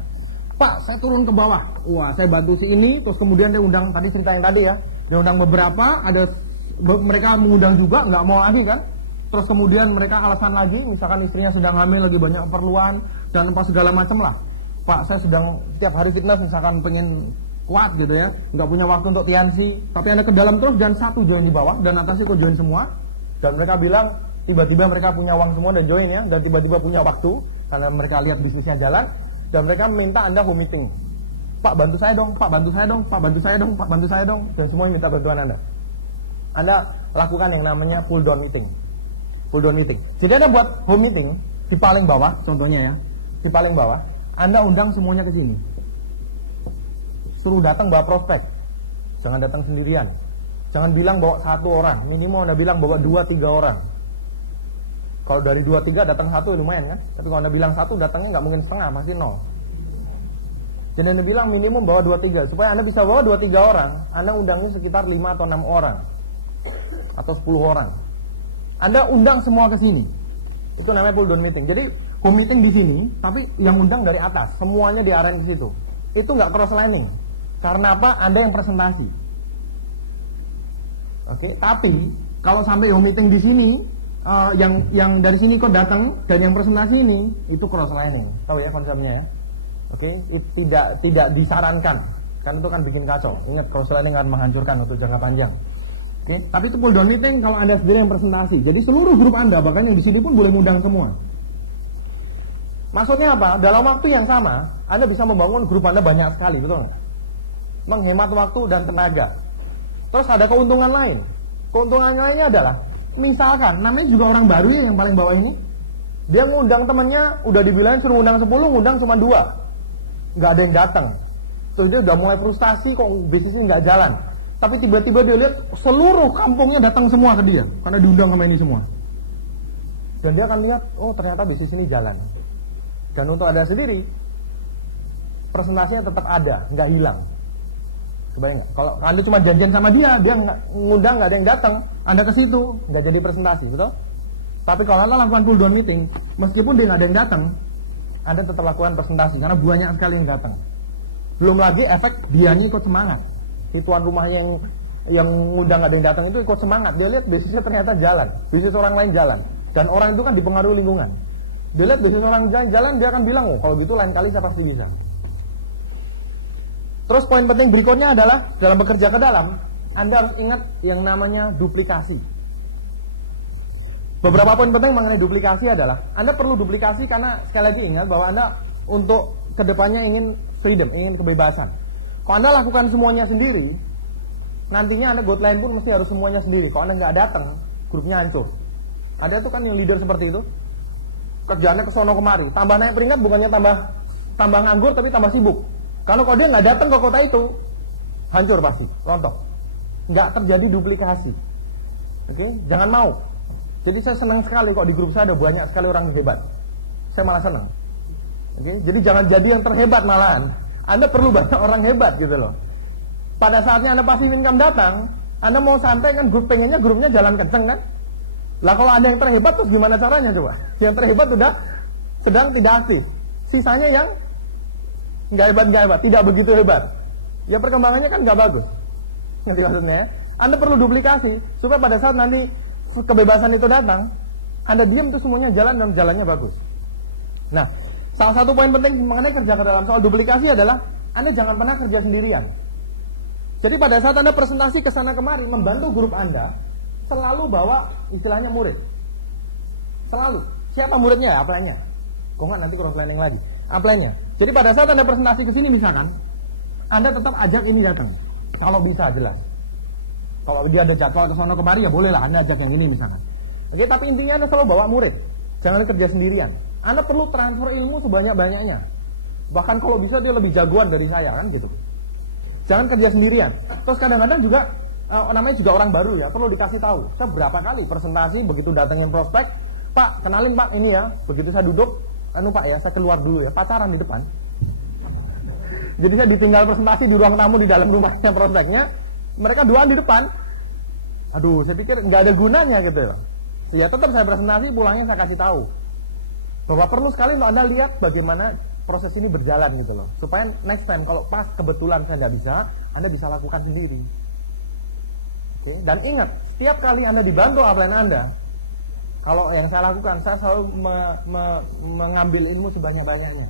Pak saya turun ke bawah, wah saya bantu si ini, terus kemudian dia undang, tadi cerita yang tadi ya, dia undang beberapa, ada mereka mengundang juga, nggak mau lagi kan, terus kemudian mereka alasan lagi, misalkan istrinya sedang hamil, lagi banyak keperluan, dan apa segala macam lah, Pak saya sedang tiap hari fitness, misalkan pengen kuat gitu ya, nggak punya waktu untuk TNC, tapi Anda ke dalam terus dan 1 join di bawah dan atasnya kok join semua, dan mereka bilang tiba-tiba mereka punya uang semua dan join ya, dan tiba-tiba punya waktu karena mereka lihat bisnisnya jalan, dan mereka minta Anda home meeting. Pak bantu saya dong, Pak bantu saya dong, Pak bantu saya dong, Pak bantu saya dong, dan semua minta bantuan Anda. Anda lakukan yang namanya pull down meeting. Pull down meeting. Jadi Anda buat home meeting di paling bawah, contohnya ya, di paling bawah, Anda undang semuanya ke sini. Suruh datang bawa prospek, jangan datang sendirian. Jangan bilang bawa 1 orang, minimal Anda bilang bawa 2-3 orang. Kalau dari 2-3 datang 1 lumayan kan. Tapi kalau Anda bilang 1 datangnya nggak mungkin setengah, pasti 0. Jadi Anda bilang minimum bawa 2-3. Supaya Anda bisa bawa 2-3 orang, Anda undangnya sekitar 5 atau 6 orang atau 10 orang. Anda undang semua ke sini. Itu namanya pull down meeting. Jadi home meeting di sini, tapi yang undang dari atas, semuanya diarahin ke situ. Itu nggak cross lining. Karena apa? Anda yang presentasi. Oke, tapi kalau sampai home meeting di sini, yang dari sini kok datang dan yang presentasi ini, itu cross lining. Tahu ya konsepnya ya? Oke, itu tidak disarankan. Karena itu kan bikin kacau. Ingat, cross lining akan menghancurkan untuk jangka panjang. Oke, tapi itu pull down meeting kalau Anda sendiri yang presentasi. Jadi seluruh grup Anda, bahkan yang di sini pun boleh mengundang semua. Maksudnya apa? Dalam waktu yang sama, Anda bisa membangun grup Anda banyak sekali, betul nggak? Menghemat waktu dan tenaga. Terus ada keuntungan lain. Keuntungan lainnya adalah, misalkan, namanya juga orang baru ya yang paling bawah ini, dia ngundang temannya, udah dibilang suruh undang 10, ngundang cuma 2. Nggak ada yang datang. Terus dia udah mulai frustasi, kok bisnisnya nggak jalan. Tapi tiba-tiba dia lihat seluruh kampungnya datang semua ke dia karena diundang sama ini semua. Dan dia akan lihat, oh ternyata bisnis ini jalan. Dan untuk Anda sendiri, presentasinya tetap ada, nggak hilang. Kebayang nggak? Kalau Anda cuma janjian sama dia nggak ngundang, nggak ada yang datang, Anda ke situ nggak jadi presentasi, betul? Tapi kalau Anda lakukan pull down meeting, meskipun dia nggak ada yang datang, Anda tetap lakukan presentasi karena banyak sekali yang datang. Belum lagi efek dia ini ikut semangat. Si tuan rumah yang ngundang nggak ada yang datang itu ikut semangat. Dia lihat bisnisnya ternyata jalan, bisnis orang lain jalan, dan orang itu kan dipengaruhi lingkungan. Dia lihat bisnis orang jalan, dia akan bilang, oh kalau gitu lain kali saya pasti bisa. Terus poin penting berikutnya adalah dalam bekerja ke dalam, Anda harus ingat yang namanya duplikasi. Beberapa poin penting mengenai duplikasi adalah Anda perlu duplikasi karena sekali lagi ingat bahwa Anda untuk kedepannya ingin freedom, ingin kebebasan. Kalau Anda lakukan semuanya sendiri, nantinya Anda God lain pun mesti harus semuanya sendiri. Kalau Anda nggak datang, grupnya hancur. Ada tuh kan yang leader seperti itu, kerjaannya ke sono kemari, tambah naik peringkat bukannya tambah nganggur tapi tambah sibuk. Kalau dia nggak datang ke kota itu, hancur pasti, rontok. Nggak terjadi duplikasi. Oke, jangan mau. Jadi saya senang sekali kok di grup saya ada banyak sekali orang yang hebat. Saya malah senang. Oke, jadi jangan jadi yang terhebat malahan. Anda perlu banyak orang hebat gitu loh. Pada saatnya Anda pasti income datang, Anda mau santai kan, pengennya grupnya jalan kenceng kan? Lah kalau Anda yang terhebat terus gimana caranya coba? Yang terhebat udah sedang tidak aktif. Sisanya yang nggak hebat, tidak begitu hebat. Ya perkembangannya kan nggak bagus. Ngerti maksudnya ya? Anda perlu duplikasi supaya pada saat nanti kebebasan itu datang, Anda diam tuh semuanya jalan dan jalannya bagus. Nah, salah satu poin penting mengenai kerja ke dalam soal duplikasi adalah Anda jangan pernah kerja sendirian. Jadi pada saat Anda presentasi ke sana kemari membantu grup Anda, selalu bawa istilahnya murid. Selalu. Siapa muridnya? Apply-nya. Kok nggak nanti cross planning lagi. Apply-nya. Jadi pada saat Anda presentasi ke sini misalkan, Anda tetap ajak ini datang. Kalau bisa jelas. Kalau dia ada jadwal ke sana kemari ya bolehlah Anda ajak yang ini misalkan. Oke, tapi intinya Anda selalu bawa murid. Jangan kerja sendirian. Anda perlu transfer ilmu sebanyak-banyaknya. Bahkan kalau bisa dia lebih jagoan dari saya kan gitu. Jangan kerja sendirian. Terus kadang-kadang juga namanya juga orang baru ya, perlu dikasih tahu. Saya berapa kali presentasi begitu datangin prospek, Pak, kenalin Pak ini ya. Begitu saya duduk, Pak ya, saya keluar dulu ya, pacaran di depan. Jadi saya ditinggal presentasi di ruang tamu di dalam rumahnya prospeknya, mereka duaan di depan. Aduh, saya pikir nggak ada gunanya gitu ya. Ya tetap saya presentasi, pulangnya saya kasih tahu bahwa perlu sekali untuk Anda lihat bagaimana proses ini berjalan gitu loh. Supaya next time kalau pas kebetulan saya nggak bisa, Anda bisa lakukan sendiri. Oke? Dan ingat, setiap kali Anda dibantu upline Anda, kalau yang saya lakukan, saya selalu mengambil ilmu sebanyak-banyaknya.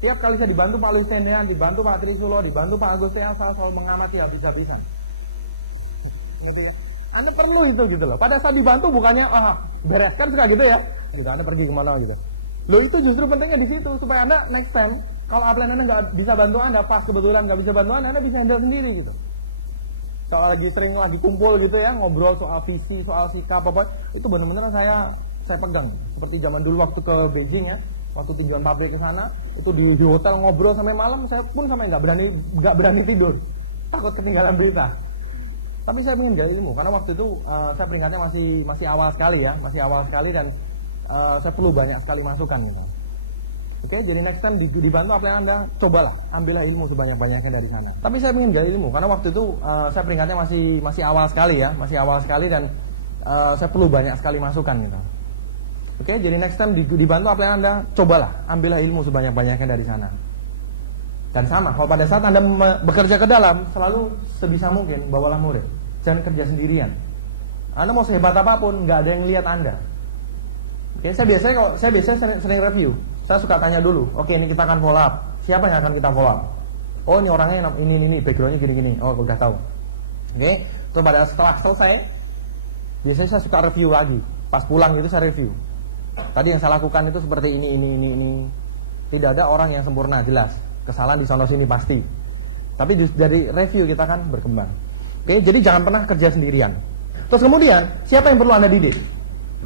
Setiap kali saya dibantu Pak Luis Tendean, dibantu Pak Trisulo, dibantu Pak Agustia, saya selalu mengamati habis-habisan. Gitu ya. Anda perlu itu gitu loh. Pada saat dibantu bukannya bereskan suka gitu ya. Gitu, Anda pergi kemana gitu. Loh itu justru pentingnya di situ supaya Anda next time kalau upline Anda nggak bisa bantu Anda, pas kebetulan nggak bisa bantu Anda bisa handle sendiri gitu. Soal lagi sering lagi kumpul gitu ya, ngobrol soal visi, soal sikap apa, itu benar-benar saya pegang. Seperti zaman dulu waktu ke Beijing ya, waktu tinjauan pabrik ke sana, itu di hotel ngobrol sampai malam, saya pun sampai nggak berani tidur, takut ketinggalan berita. Tapi saya ingin gali ilmu karena waktu itu saya peringkatnya masih awal sekali ya, masih awal sekali dan saya perlu banyak sekali masukan gitu. Oke, jadi next time dibantu apa yang Anda cobalah, ambillah ilmu sebanyak-banyaknya dari sana. Tapi saya ingin gali ilmu karena waktu itu saya peringkatnya masih awal sekali ya, masih awal sekali dan saya perlu banyak sekali masukan gitu. Oke, jadi next time dibantu apa yang Anda cobalah, ambillah ilmu sebanyak-banyaknya dari sana. Dan sama, kalau pada saat Anda bekerja ke dalam, selalu sebisa mungkin bawalah murid. Jangan kerja sendirian. Anda mau sehebat apapun, nggak ada yang lihat Anda. Oke, saya biasanya sering review. Saya suka tanya dulu, oke ini kita akan follow up. Siapa yang akan kita follow up? Oh ini orangnya ini, backgroundnya gini-gini. Oh udah tahu. Oke, terus setelah selesai, biasanya saya suka review lagi. Pas pulang itu saya review. Tadi yang saya lakukan itu seperti ini. Tidak ada orang yang sempurna, jelas. Kesalahan di sana sini pasti. Tapi dari review kita kan berkembang. Oke, jadi jangan pernah kerja sendirian. Terus kemudian, siapa yang perlu Anda didik?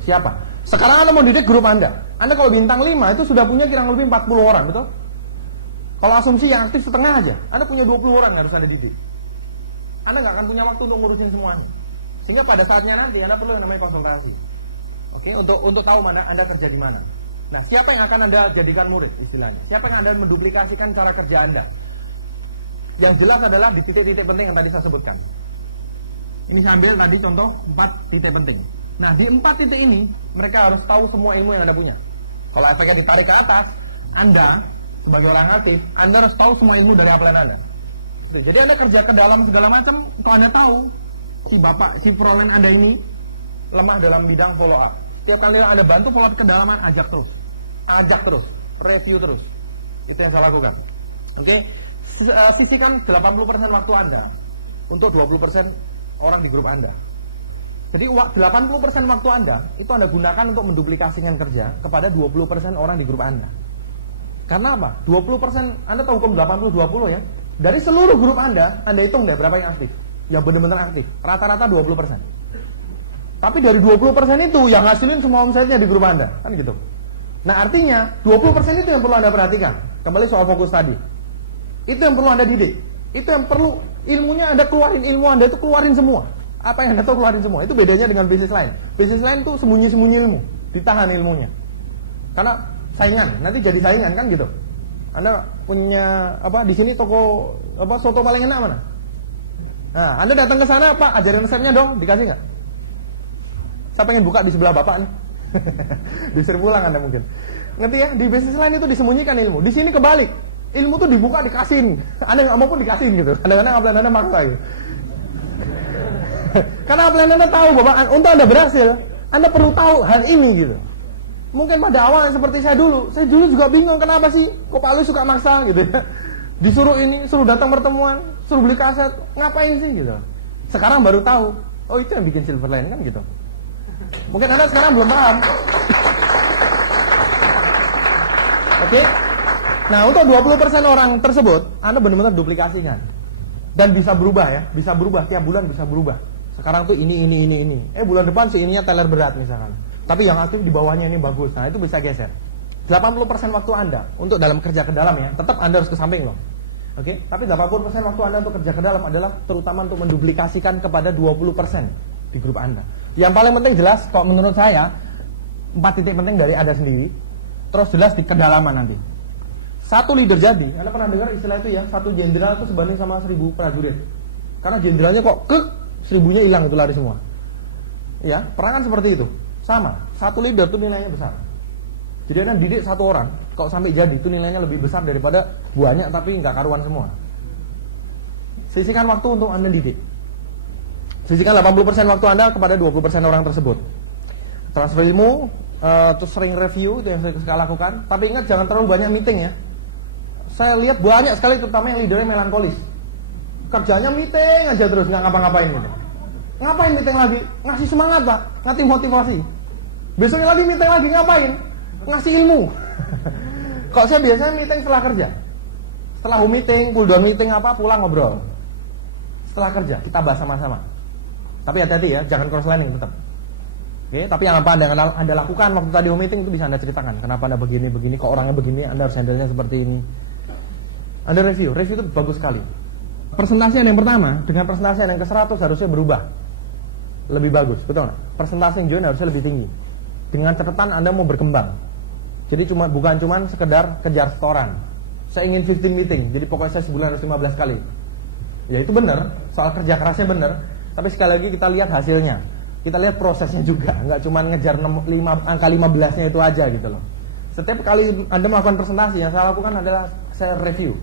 Siapa? Sekarang Anda mau didik grup Anda. Anda kalau bintang 5 itu sudah punya kurang lebih 40 orang, betul? Kalau asumsi yang aktif setengah aja, Anda punya 20 orang yang harus Anda didik. Anda nggak akan punya waktu untuk ngurusin semuanya. Sehingga pada saatnya nanti Anda perlu yang namanya konsultasi. Oke, untuk tahu mana Anda kerja di mana. Nah, siapa yang akan Anda jadikan murid istilahnya? Siapa yang Anda menduplikasikan cara kerja Anda? Yang jelas adalah di titik-titik penting yang tadi saya sebutkan. Ini saya ambil tadi contoh 4 titik penting. Nah, di 4 titik ini mereka harus tahu semua ilmu yang Anda punya. Kalau efeknya ditarik ke atas, Anda sebagai orang aktif, Anda harus tahu semua ilmu dari upline Anda. Jadi Anda kerja ke dalam segala macam, kalau Anda tahu si frontline Anda ini lemah dalam bidang follow up. Setiap kali Anda bantu follow up ke dalam, ajak terus, review terus. Itu yang saya lakukan. Oke, sisihkan 80% waktu Anda untuk 20% orang di grup Anda. Jadi 80% waktu Anda itu Anda gunakan untuk menduplikasikan kerja kepada 20% orang di grup Anda. Karena apa? 20% Anda tahu hukum 80-20 ya. Dari seluruh grup Anda hitung deh berapa yang aktif. Yang benar-benar aktif. Rata-rata 20%. Tapi dari 20% itu yang ngasilin semua omsetnya di grup Anda. Kan gitu. Nah artinya 20% itu yang perlu Anda perhatikan. Kembali soal fokus tadi. Itu yang perlu Anda didik. Itu yang perlu ilmunya Anda keluarin. Ilmu Anda itu keluarin semua. Apa yang Anda tahu keluarin semua. Itu bedanya dengan bisnis lain. Bisnis lain itu sembunyi-sembunyi ilmu. Ditahan ilmunya. Karena saingan. Nanti jadi saingan kan gitu. Anda punya di sini toko soto paling enak mana? Nah, Anda datang ke sana, Pak, ajarin resepnya dong, dikasih nggak? Saya pengen buka di sebelah Bapak nih. Disuruh pulang Anda mungkin. Ngerti ya? Di bisnis lain itu disembunyikan ilmu. Di sini kebalik. Ilmu tuh dibuka dikasihin. Anda nggak mau pun dikasihin gitu. Kadang-kadang upline Anda maksa gitu. Karena upline Anda tahu bahwa untuk Anda berhasil, Anda perlu tahu hal ini gitu. Mungkin pada awalnya seperti saya dulu juga bingung kenapa sih kok Pak Lu suka maksa gitu ya. Disuruh ini, suruh datang pertemuan, suruh beli kaset, ngapain sih gitu. Sekarang baru tahu, oh itu yang bikin Silverline kan gitu. Mungkin Anda sekarang belum paham. Oke. Nah, untuk 20% orang tersebut, Anda benar-benar duplikasikan. Dan bisa berubah ya, bisa berubah tiap bulan bisa berubah. Sekarang tuh ini. Bulan depan sih ininya teller berat misalkan. Tapi yang aktif di bawahnya ini bagus. Nah, itu bisa geser. 80% waktu Anda untuk dalam kerja ke dalam ya, tetap Anda harus ke samping loh. Oke? Tapi 80% waktu Anda untuk kerja ke dalam adalah terutama untuk menduplikasikan kepada 20% di grup Anda. Yang paling penting jelas, kok menurut saya 4 titik penting dari Anda sendiri, terus jelas di kedalaman nanti. Satu leader jadi, Anda pernah dengar istilah itu ya, satu jenderal itu sebanding sama 1000 prajurit. Karena jenderalnya kok 1000-nya hilang itu lari semua. Ya, perang kan seperti itu. Sama, satu leader itu nilainya besar. Jadi Anda didik satu orang, kalau sampai jadi itu nilainya lebih besar daripada banyak tapi nggak karuan semua. Sisihkan waktu untuk Anda didik. Sisihkan 80% waktu Anda kepada 20% orang tersebut. Transfer ilmu, terus sering review, itu yang saya lakukan. Tapi ingat jangan terlalu banyak meeting ya. Saya lihat banyak sekali terutama yang leadernya melankolis. Kerjanya meeting aja terus, nggak ngapa-ngapain gitu. Ngapain meeting lagi? Ngasih semangat Pak, ngasih motivasi. Besoknya lagi meeting lagi, ngapain? Ngasih ilmu. Kalau saya biasanya meeting setelah kerja. Setelah meeting, cool down meeting pulang ngobrol. Setelah kerja, kita bahas sama-sama. Tapi hati-hati ya, jangan cross-lining tetap. Oke, tapi yang apa Anda lakukan waktu tadi meeting itu bisa Anda ceritakan. Kenapa Anda begini, kok orangnya begini, Anda harus handle-nya seperti ini. Anda review itu bagus sekali. Persentase yang pertama dengan persentase yang ke-100 harusnya berubah. Lebih bagus, betul nggak? Persentase yang join harusnya lebih tinggi. Dengan catatan Anda mau berkembang. Jadi bukan cuma sekedar kejar setoran. Saya ingin 15 meeting, jadi pokoknya saya sebulan harus 15 kali. Ya itu benar, soal kerja kerasnya benar. Tapi sekali lagi kita lihat hasilnya. Kita lihat prosesnya juga, nggak cuma ngejar angka 15-nya itu aja gitu loh. Setiap kali Anda melakukan presentasi, yang saya lakukan adalah saya review.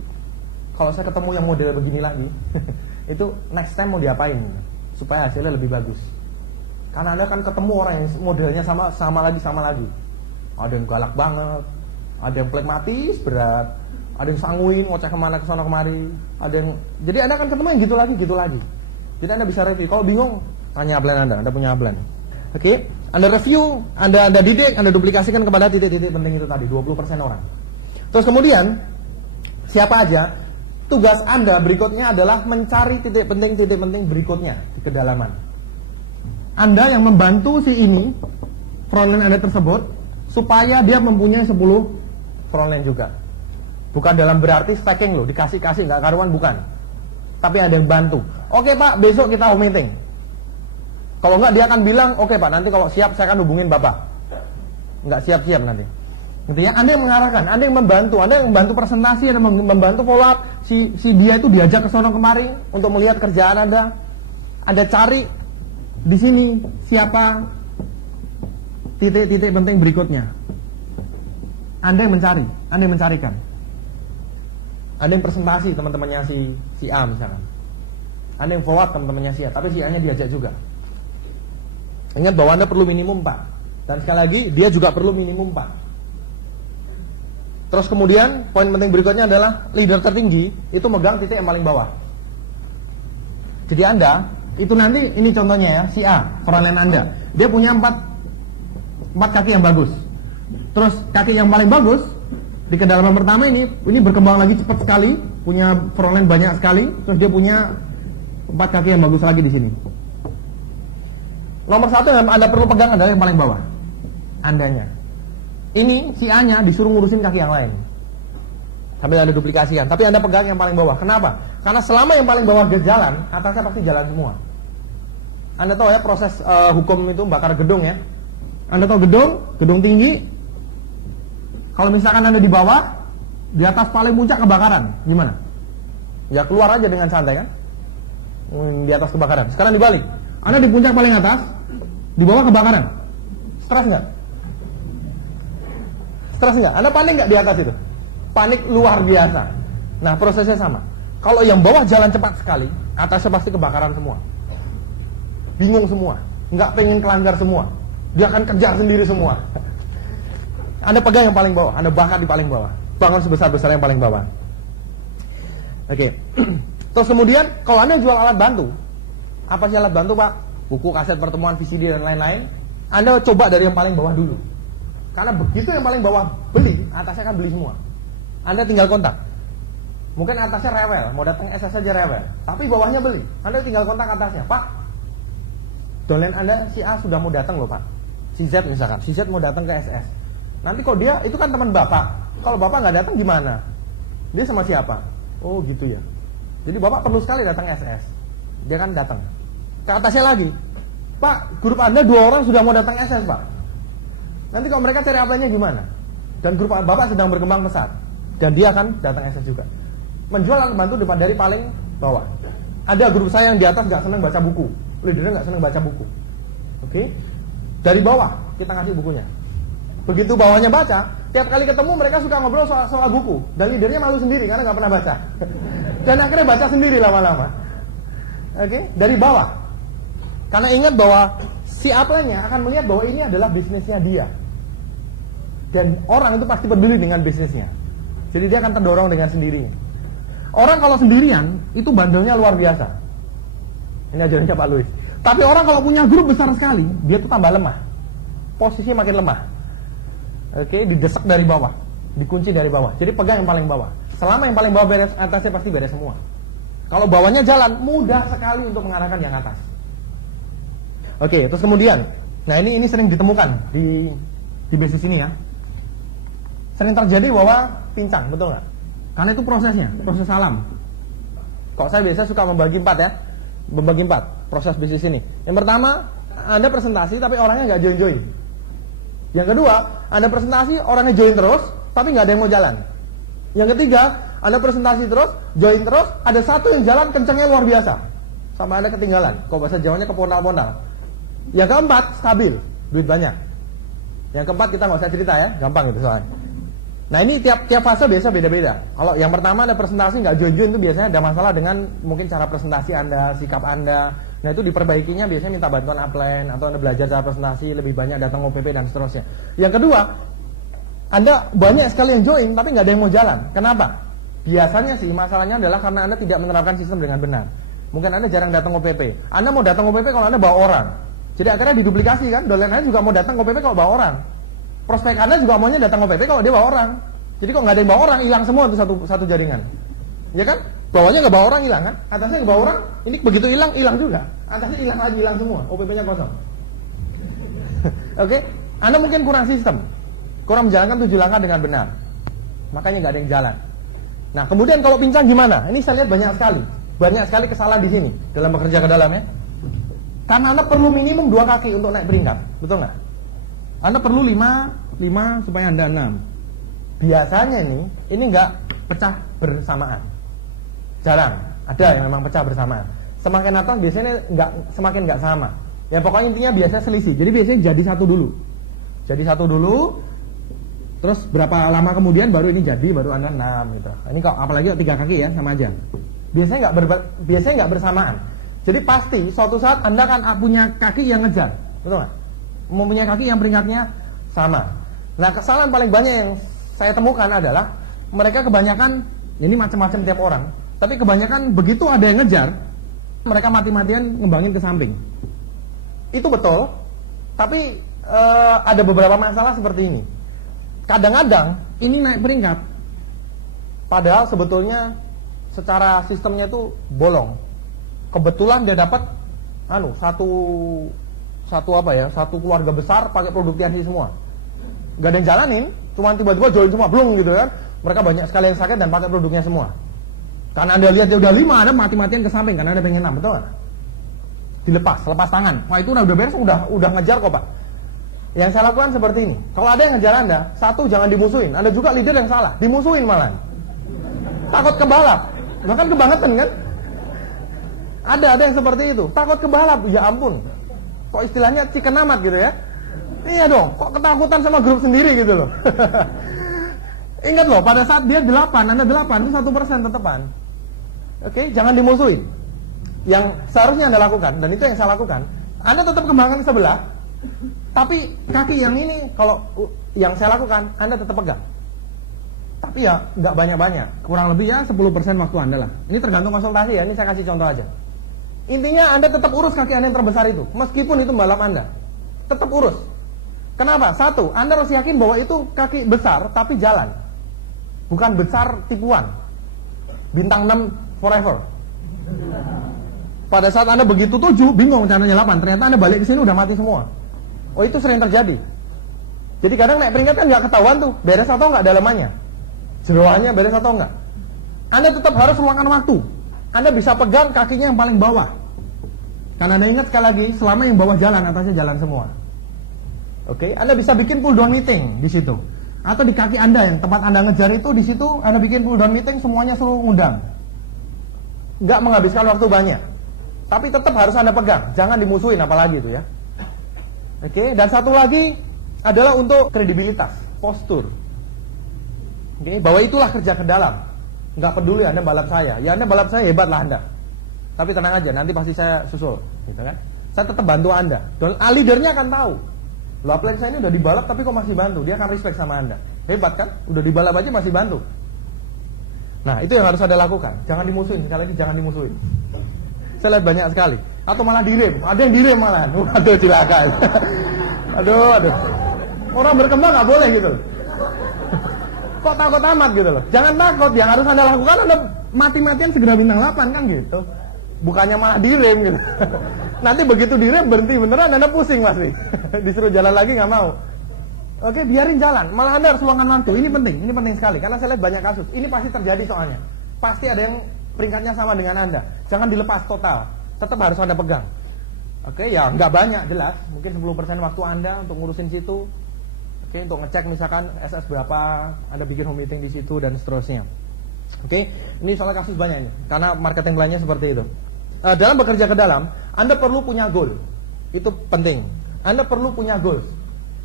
Kalau saya ketemu yang model begini lagi, itu next time mau diapain supaya hasilnya lebih bagus. Karena Anda kan ketemu orang yang modelnya sama lagi. Ada yang galak banget, ada yang plekmatis berat, ada yang sanguin ngoceh kemana ke sana kemari, jadi Anda kan ketemu yang gitu lagi. Jadi Anda bisa review. Kalau bingung, tanya upline Anda punya upline. Oke, Anda review, Anda didik, Anda duplikasikan kepada titik-titik penting itu tadi, 20% orang. Terus kemudian siapa aja? Tugas Anda berikutnya adalah mencari titik penting berikutnya di kedalaman. Anda yang membantu si ini, frontline Anda tersebut, supaya dia mempunyai 10 frontline juga. Bukan dalam berarti stacking loh, dikasih nggak karuan, bukan. tapi ada yang bantu. Oke Pak, besok kita home meeting. Kalau enggak dia akan bilang, oke Pak, nanti kalau siap saya akan hubungin Bapak. Enggak siap-siap nanti. Intinya Anda yang mengarahkan, Anda yang membantu presentasi, Anda membantu follow up. Si dia itu diajak ke sono kemari untuk melihat kerjaan Anda. Anda cari di sini siapa titik-titik penting berikutnya. Anda yang mencari, Anda yang mencarikan. Anda yang presentasi teman-temannya si A misalkan. Anda yang follow up teman-temannya si A, tapi si A-nya diajak juga. Ingat bahwa Anda perlu minimum 4. Dan sekali lagi, dia juga perlu minimum 4. Terus kemudian, poin penting berikutnya adalah leader tertinggi itu megang titik yang paling bawah. Jadi Anda, itu nanti, ini contohnya ya, si A, frontline Anda. Dia punya 4 kaki yang bagus. Terus kaki yang paling bagus, di kedalaman pertama ini berkembang lagi cepat sekali, punya frontline banyak sekali. Terus dia punya 4 kaki yang bagus lagi di sini. Nomor 1 yang Anda perlu pegang adalah yang paling bawah, Andanya. Ini si A-nya disuruh ngurusin kaki yang lain sambil ada duplikasian, tapi Anda pegang yang paling bawah. Kenapa? Karena selama yang paling bawah dia jalan, atasnya pasti jalan semua. Anda tahu ya proses hukum itu bakar gedung ya. Anda tahu gedung tinggi. Kalau misalkan Anda di bawah, di atas paling puncak kebakaran, gimana? Ya keluar aja dengan santai kan? Di atas kebakaran. Sekarang dibalik. Anda di puncak paling atas, di bawah kebakaran. Stres nggak? Stres nggak? Anda panik nggak di atas itu? Panik luar biasa. Nah prosesnya sama. Kalau yang bawah jalan cepat sekali, atasnya pasti kebakaran semua. Bingung semua, nggak pengen kelanggar semua. Dia akan kejar sendiri semua. Anda pegang yang paling bawah, Anda bakar di paling bawah. Bangun sebesar-besar yang paling bawah. Oke. Terus kemudian kalau Anda jual alat bantu, apa sih alat bantu Pak? Buku, kaset, pertemuan, VCD dan lain-lain. Anda coba dari yang paling bawah dulu. Karena begitu yang paling bawah beli, atasnya akan beli semua. Anda tinggal kontak. Mungkin atasnya rewel, mau datang SS saja rewel. Tapi bawahnya beli. Anda tinggal kontak atasnya. Pak, downline Anda si A sudah mau datang loh Pak. Si Z misalkan, si Z mau datang ke SS. Nanti kalau dia, itu kan teman Bapak. Kalau Bapak nggak datang gimana? Dia sama siapa? Oh gitu ya. Jadi Bapak perlu sekali datang SS. Dia kan datang. Ke atasnya lagi. Pak, grup Anda 2 orang sudah mau datang SS Pak. Nanti kalau mereka cari apply-nya gimana? Dan grup Bapak sedang berkembang pesat. Dan dia akan datang SS juga. Menjual alat bantu depan dari paling bawah. Ada grup saya yang di atas nggak senang baca buku. Leadernya nggak senang baca buku. Oke? Dari bawah kita ngasih bukunya. Begitu bawahnya baca, tiap kali ketemu mereka suka ngobrol soal buku. Dan leadernya malu sendiri karena nggak pernah baca. Dan akhirnya baca sendiri lama-lama. Oke? Dari bawah. Karena ingat bahwa si apply-nya akan melihat bahwa ini adalah bisnisnya dia. Dan orang itu pasti peduli dengan bisnisnya. Jadi dia akan terdorong dengan sendirinya. Orang kalau sendirian itu bandelnya luar biasa. Ini ajarannya Pak Louis. Tapi orang kalau punya grup besar sekali, dia tuh tambah lemah. Posisinya makin lemah. Oke, didesak dari bawah, dikunci dari bawah. Jadi pegang yang paling bawah. Selama yang paling bawah beres, atasnya pasti beres semua. Kalau bawahnya jalan, mudah sekali untuk mengarahkan yang atas. Oke, terus kemudian, nah ini sering ditemukan di bisnis ini ya. Sering terjadi bahwa pincang, betul nggak? Karena itu prosesnya, proses alam. Kok saya biasa suka membagi 4 ya, membagi 4 proses bisnis ini. Yang pertama, Anda presentasi tapi orangnya nggak join-join. Yang kedua, Anda presentasi orangnya join terus, tapi nggak ada yang mau jalan. Yang ketiga, Anda presentasi terus, join terus, ada satu yang jalan kencangnya luar biasa, sama Anda ketinggalan. Kalau bahasa Jawanya kepondal-pondal. Yang keempat, stabil, duit banyak. Yang keempat kita nggak usah cerita ya, gampang itu soalnya. Nah ini tiap fase biasa beda-beda. Kalau yang pertama Anda presentasi nggak join-join itu biasanya ada masalah dengan mungkin cara presentasi Anda, sikap Anda. Nah itu diperbaikinya biasanya minta bantuan upline atau Anda belajar cara presentasi, lebih banyak datang OPP dan seterusnya. Yang kedua, Anda banyak sekali yang join tapi nggak ada yang mau jalan. Kenapa? Biasanya sih masalahnya adalah karena Anda tidak menerapkan sistem dengan benar. Mungkin Anda jarang datang OPP. Anda mau datang OPP kalau Anda bawa orang. Jadi akhirnya diduplikasi kan, dolen Anda juga mau datang OPP kalau bawa orang. Prospek Anda juga maunya datang OPP kalau dia bawa orang. Jadi kalau nggak ada yang bawa orang, hilang semua itu satu jaringan. Ya kan? Bawahnya nggak bawa orang, hilang kan? Atasnya nggak bawa orang, ini begitu hilang juga. Atasnya hilang lagi, hilang semua. OPP-nya kosong. Oke? Anda mungkin kurang sistem, kurang menjalankan 7 langkah dengan benar. Makanya nggak ada yang jalan. Nah, kemudian kalau pincang gimana? Ini saya lihat banyak sekali. banyak sekali kesalahan di sini dalam bekerja ke dalam ya. Karena Anda perlu minimum 2 kaki untuk naik peringkat, betul nggak? Anda perlu 5 supaya Anda 6. Biasanya ini nggak pecah bersamaan. Jarang ada yang memang pecah bersamaan. Semakin atas biasanya semakin nggak sama. Ya pokoknya intinya biasanya selisih. Jadi biasanya jadi satu dulu. Terus berapa lama kemudian baru ini jadi, baru Anda 6 gitu. Ini kok apalagi 3 kaki ya, sama aja. Biasanya nggak bersamaan. Jadi pasti suatu saat Anda kan punya kaki yang ngejar, betul nggak? Mempunyai kaki yang peringkatnya sama. Nah, kesalahan paling banyak yang saya temukan adalah mereka kebanyakan, ini macam-macam tiap orang, tapi kebanyakan begitu ada yang ngejar, mereka mati-matian ngembangin ke samping. Itu betul, tapi ada beberapa masalah seperti ini. Kadang-kadang ini naik peringkat, padahal sebetulnya secara sistemnya itu bolong. Kebetulan dia dapat satu keluarga besar pakai produk TNC semua. Gak ada yang jalanin, cuma tiba-tiba join semua, belum gitu kan. Mereka banyak sekali yang sakit dan pakai produknya semua. Karena Anda lihat dia udah 5, Anda mati-matian ke samping karena Anda pengen 6, betul gak? Lepas tangan. Wah itu udah beres, udah ngejar kok Pak. Yang saya lakukan seperti ini. Kalau ada yang ngejar Anda, satu jangan dimusuhin. Anda juga leader yang salah, dimusuhin malah. Takut kebalap, bahkan kebangetan kan? Ada yang seperti itu, takut kebalap, ya ampun. Kok istilahnya chicken amat gitu ya? Iya dong, kok ketakutan sama grup sendiri gitu loh. Ingat loh, pada saat dia 8, Anda 8, itu 1% tetepan. Oke, jangan dimusuhin. Yang seharusnya Anda lakukan, dan itu yang saya lakukan, Anda tetap kembangkan ke sebelah, tapi kaki yang ini, kalau yang saya lakukan, Anda tetap pegang. Tapi ya nggak banyak-banyak, kurang lebih ya 10% waktu Anda lah. Ini tergantung konsultasi ya, ini saya kasih contoh aja. Intinya Anda tetap urus kaki Anda yang terbesar itu, meskipun itu balap Anda, tetap urus. Kenapa? Satu, Anda harus yakin bahwa itu kaki besar tapi jalan, bukan besar tipuan. Bintang 6 forever. Pada saat Anda begitu 7, bingung caranya 8, ternyata Anda balik ke sini udah mati semua. Oh itu sering terjadi. Jadi kadang naik peringkat kan nggak ketahuan tuh, beres atau nggak dalamannya, jeroannya beres atau nggak. Anda tetap harus luangkan waktu. Anda bisa pegang kakinya yang paling bawah. Karena Anda ingat sekali lagi, selama yang bawah jalan, atasnya jalan semua. Oke, Anda bisa bikin pull down meeting di situ. Atau di kaki Anda yang tempat Anda ngejar itu, di situ Anda bikin pull down meeting, semuanya seluruh ngundang. Nggak menghabiskan waktu banyak. Tapi tetap harus Anda pegang, jangan dimusuhin apalagi itu ya. Oke, dan satu lagi adalah untuk kredibilitas, postur. Oke, bahwa itulah kerja ke dalam. Nggak peduli Anda balap saya, ya Anda balap saya hebatlah Anda. Tapi tenang aja, nanti pasti saya susul, gitu kan? Saya tetap bantu Anda. Dan leadernya akan tahu. Loh, plan saya ini udah dibalap tapi kok masih bantu? Dia akan respect sama Anda. Hebat kan? Udah dibalap aja masih bantu. Nah, itu yang harus Anda lakukan. Jangan dimusuhin, sekali lagi jangan dimusuhin. Saya lihat banyak sekali. Atau malah direm. Ada yang direm malah. Waduh, cilaka. Aduh. Orang berkembang nggak boleh gitu loh. Kok takut amat gitu loh. Jangan takut, yang harus Anda lakukan Anda mati-matian segera bintang 8 kan gitu. Bukannya malah direm gitu. Nanti begitu direm berhenti beneran Anda pusing pasti. Disuruh jalan lagi nggak mau. Oke, biarin jalan. Malah Anda harus luangkan waktu. Ini penting sekali karena saya lihat banyak kasus. Ini pasti terjadi soalnya. Pasti ada yang peringkatnya sama dengan Anda. Jangan dilepas total. Tetap harus Anda pegang. Oke, ya nggak banyak jelas. Mungkin 10% waktu Anda untuk ngurusin situ. Oke, untuk ngecek misalkan SS berapa, Anda bikin home meeting di situ dan seterusnya. Oke, ini soal kasus banyak ini. Karena marketing plan-nya seperti itu. Dalam bekerja ke dalam, Anda perlu punya goal. Itu penting. Anda perlu punya goals.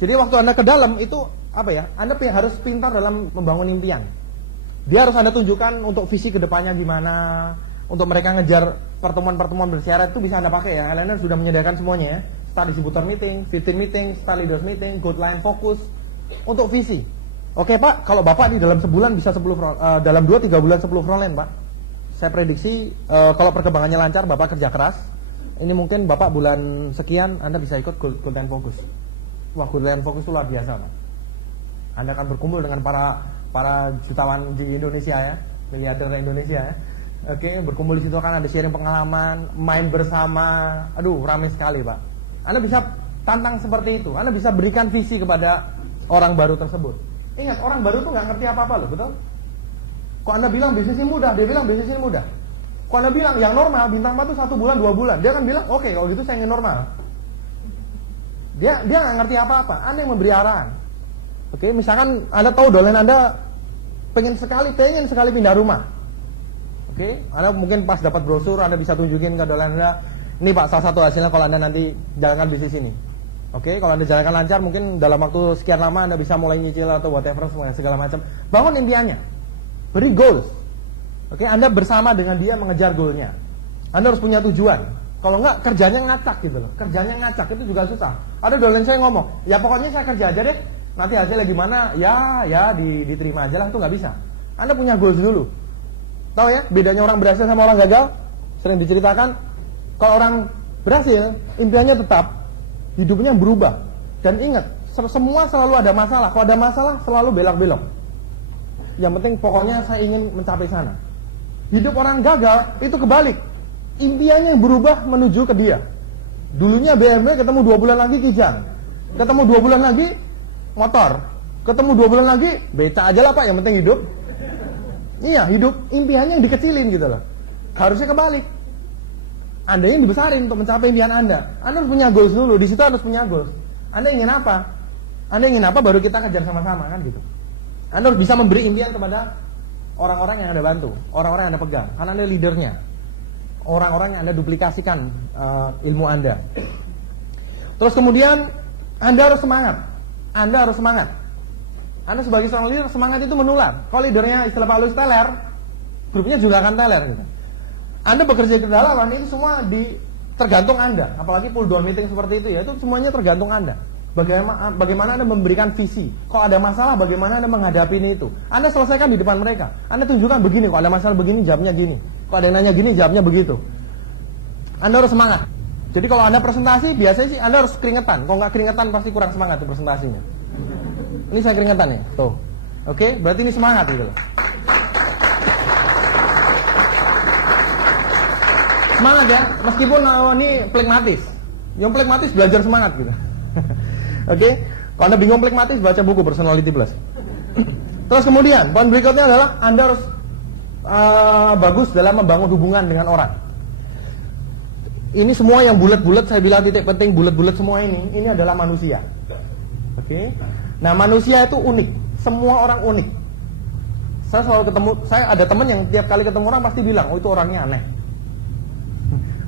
Jadi waktu Anda ke dalam itu apa ya? Anda harus pintar dalam membangun impian. Dia harus Anda tunjukkan untuk visi kedepannya gimana. Untuk mereka ngejar pertemuan-pertemuan bersyarat itu bisa Anda pakai ya. LNR sudah menyediakan semuanya ya. Start distributor meeting, 15 meeting, start leaders meeting, good line fokus untuk visi. Oke Pak, kalau Bapak di dalam sebulan bisa 10 dalam 2-3 bulan 10 frontline Pak. Saya prediksi kalau perkembangannya lancar Bapak kerja keras. Ini mungkin Bapak bulan sekian Anda bisa ikut good line fokus. Wah, good line fokus itu luar biasa Pak. Anda akan berkumpul dengan para jutawan di Indonesia ya, miliarder Indonesia ya. Oke, berkumpul di situ akan ada sharing pengalaman, main bersama. Aduh, ramai sekali Pak. Anda bisa tantang seperti itu. Anda bisa berikan visi kepada orang baru tersebut. Ingat, orang baru tuh nggak ngerti apa-apa loh, betul? Kok Anda bilang bisnis ini mudah, dia bilang bisnis ini mudah. Kalau Anda bilang yang normal bintang 4 itu 1 bulan 2 bulan, dia akan bilang oke, kalau gitu saya ingin normal. Dia nggak ngerti apa-apa. Anda yang memberi arahan. Oke, misalkan Anda tahu dolen Anda pengen sekali pindah rumah. Oke, Anda mungkin pas dapat brosur Anda bisa tunjukin ke dolen Anda, ini Pak salah satu hasilnya kalau Anda nanti jalankan bisnis ini. Oke, kalau Anda jalankan lancar mungkin dalam waktu sekian lama Anda bisa mulai nyicil atau whatever semuanya segala macam. Bangun impiannya. Beri goals. Oke, Anda bersama dengan dia mengejar goalnya. Anda harus punya tujuan. Kalau enggak kerjanya ngacak gitu loh. Kerjanya ngacak itu juga susah. Ada dolen saya ngomong, ya pokoknya saya kerja aja deh. Nanti hasilnya gimana? Ya diterima aja lah, itu nggak bisa. Anda punya goals dulu. Tahu ya bedanya orang berhasil sama orang gagal? Sering diceritakan. Kalau orang berhasil, impiannya tetap, hidupnya berubah. Dan ingat, semua selalu ada masalah. Kalau ada masalah, selalu belok-belok. Yang penting pokoknya saya ingin mencapai sana. Hidup orang gagal itu kebalik. Impiannya yang berubah menuju ke dia. Dulunya BMW, ketemu 2 bulan lagi Kijang. Ketemu 2 bulan lagi motor. Ketemu 2 bulan lagi beca aja lah Pak, yang penting hidup. Iya, hidup impiannya yang dikecilin gitu loh. Harusnya kebalik. Anda yang dibesarin untuk mencapai impian Anda. Anda harus punya goals dulu, di situ harus punya goals. Anda ingin apa? Anda ingin apa baru kita kejar sama-sama kan gitu. Anda harus bisa memberi impian kepada orang-orang yang Anda bantu, orang-orang yang Anda pegang. Karena Anda leadernya. Orang-orang yang Anda duplikasikan ilmu Anda. Terus kemudian Anda harus semangat. Anda harus semangat. Anda sebagai seorang leader, semangat itu menular. Kalau leadernya istilah Pak Luis teler, grupnya juga akan teler gitu. Anda bekerja ke dalam, itu semua tergantung Anda. Apalagi pull down meeting seperti itu ya, itu semuanya tergantung Anda. Bagaimana Anda memberikan visi. Kalau ada masalah, bagaimana Anda menghadapi itu. Anda selesaikan di depan mereka. Anda tunjukkan begini, kalau ada masalah begini, jawabnya gini. Kalau ada yang nanya gini, jawabnya begitu. Anda harus semangat. Jadi kalau Anda presentasi, biasanya sih Anda harus keringetan. Kalau nggak keringetan, pasti kurang semangat tuh presentasinya. Ini saya keringetan nih, tuh. Oke, berarti ini semangat gitu loh. Semangat ya, meskipun ini plekmatis. Yang plekmatis belajar semangat gitu. Oke, kalau Anda bingung plekmatis, baca buku Personality Plus. Terus kemudian, poin berikutnya adalah Anda harus bagus dalam membangun hubungan dengan orang. Ini semua yang bulat-bulat, saya bilang titik penting bulat-bulat semua ini adalah manusia. Oke, nah manusia itu unik, semua orang unik. Saya selalu ketemu, saya ada teman yang tiap kali ketemu orang pasti bilang, oh itu orangnya aneh.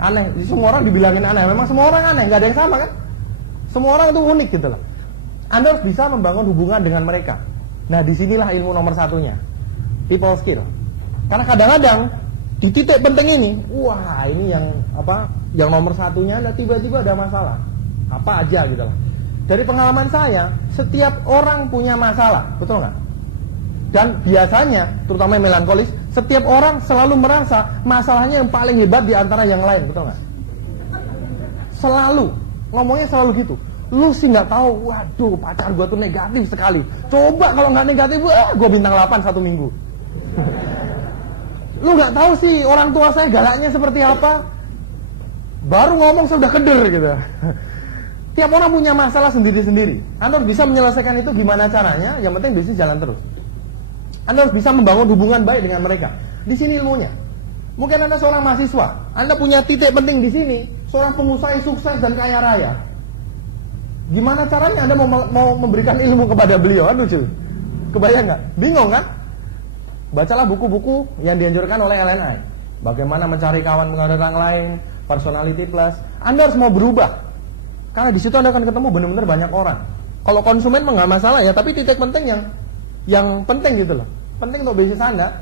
Aneh, semua orang dibilangin aneh. Memang semua orang aneh, nggak ada yang sama kan? Semua orang itu unik gitu loh. Anda harus bisa membangun hubungan dengan mereka. Nah disinilah ilmu nomor satunya, people skill. Karena kadang-kadang di titik penting ini, wah ini yang nomor satunya, ada tiba-tiba ada masalah. Apa aja gitu lah. Dari pengalaman saya, setiap orang punya masalah, betul nggak? Dan biasanya, terutama yang melankolis, setiap orang selalu merasa masalahnya yang paling hebat di antara yang lain, betul nggak? Selalu, ngomongnya selalu gitu. Lu sih nggak tahu, waduh pacar gue tuh negatif sekali. Coba kalau nggak negatif, gue bintang 8 1 minggu. Lu nggak tahu sih orang tua saya galaknya seperti apa. Baru ngomong sudah keder gitu. Tiap orang punya masalah sendiri-sendiri. Anda harus bisa menyelesaikan itu gimana caranya. Yang penting bisnis jalan terus. Anda harus bisa membangun hubungan baik dengan mereka. Di sini ilmunya. Mungkin Anda seorang mahasiswa, Anda punya titik penting di sini, seorang pengusaha sukses dan kaya raya. Gimana caranya Anda mau memberikan ilmu kepada beliau? Kan lucu. Kebayang nggak? Bingung kan? Bacalah buku-buku yang dianjurkan oleh LNI. Bagaimana mencari kawan mengenal orang lain, Personality Plus. Anda harus mau berubah. Karena di situ Anda akan ketemu benar-benar banyak orang. Kalau konsumen mah nggak masalah ya, tapi titik penting yang penting gitu loh. Penting untuk bisnis Anda.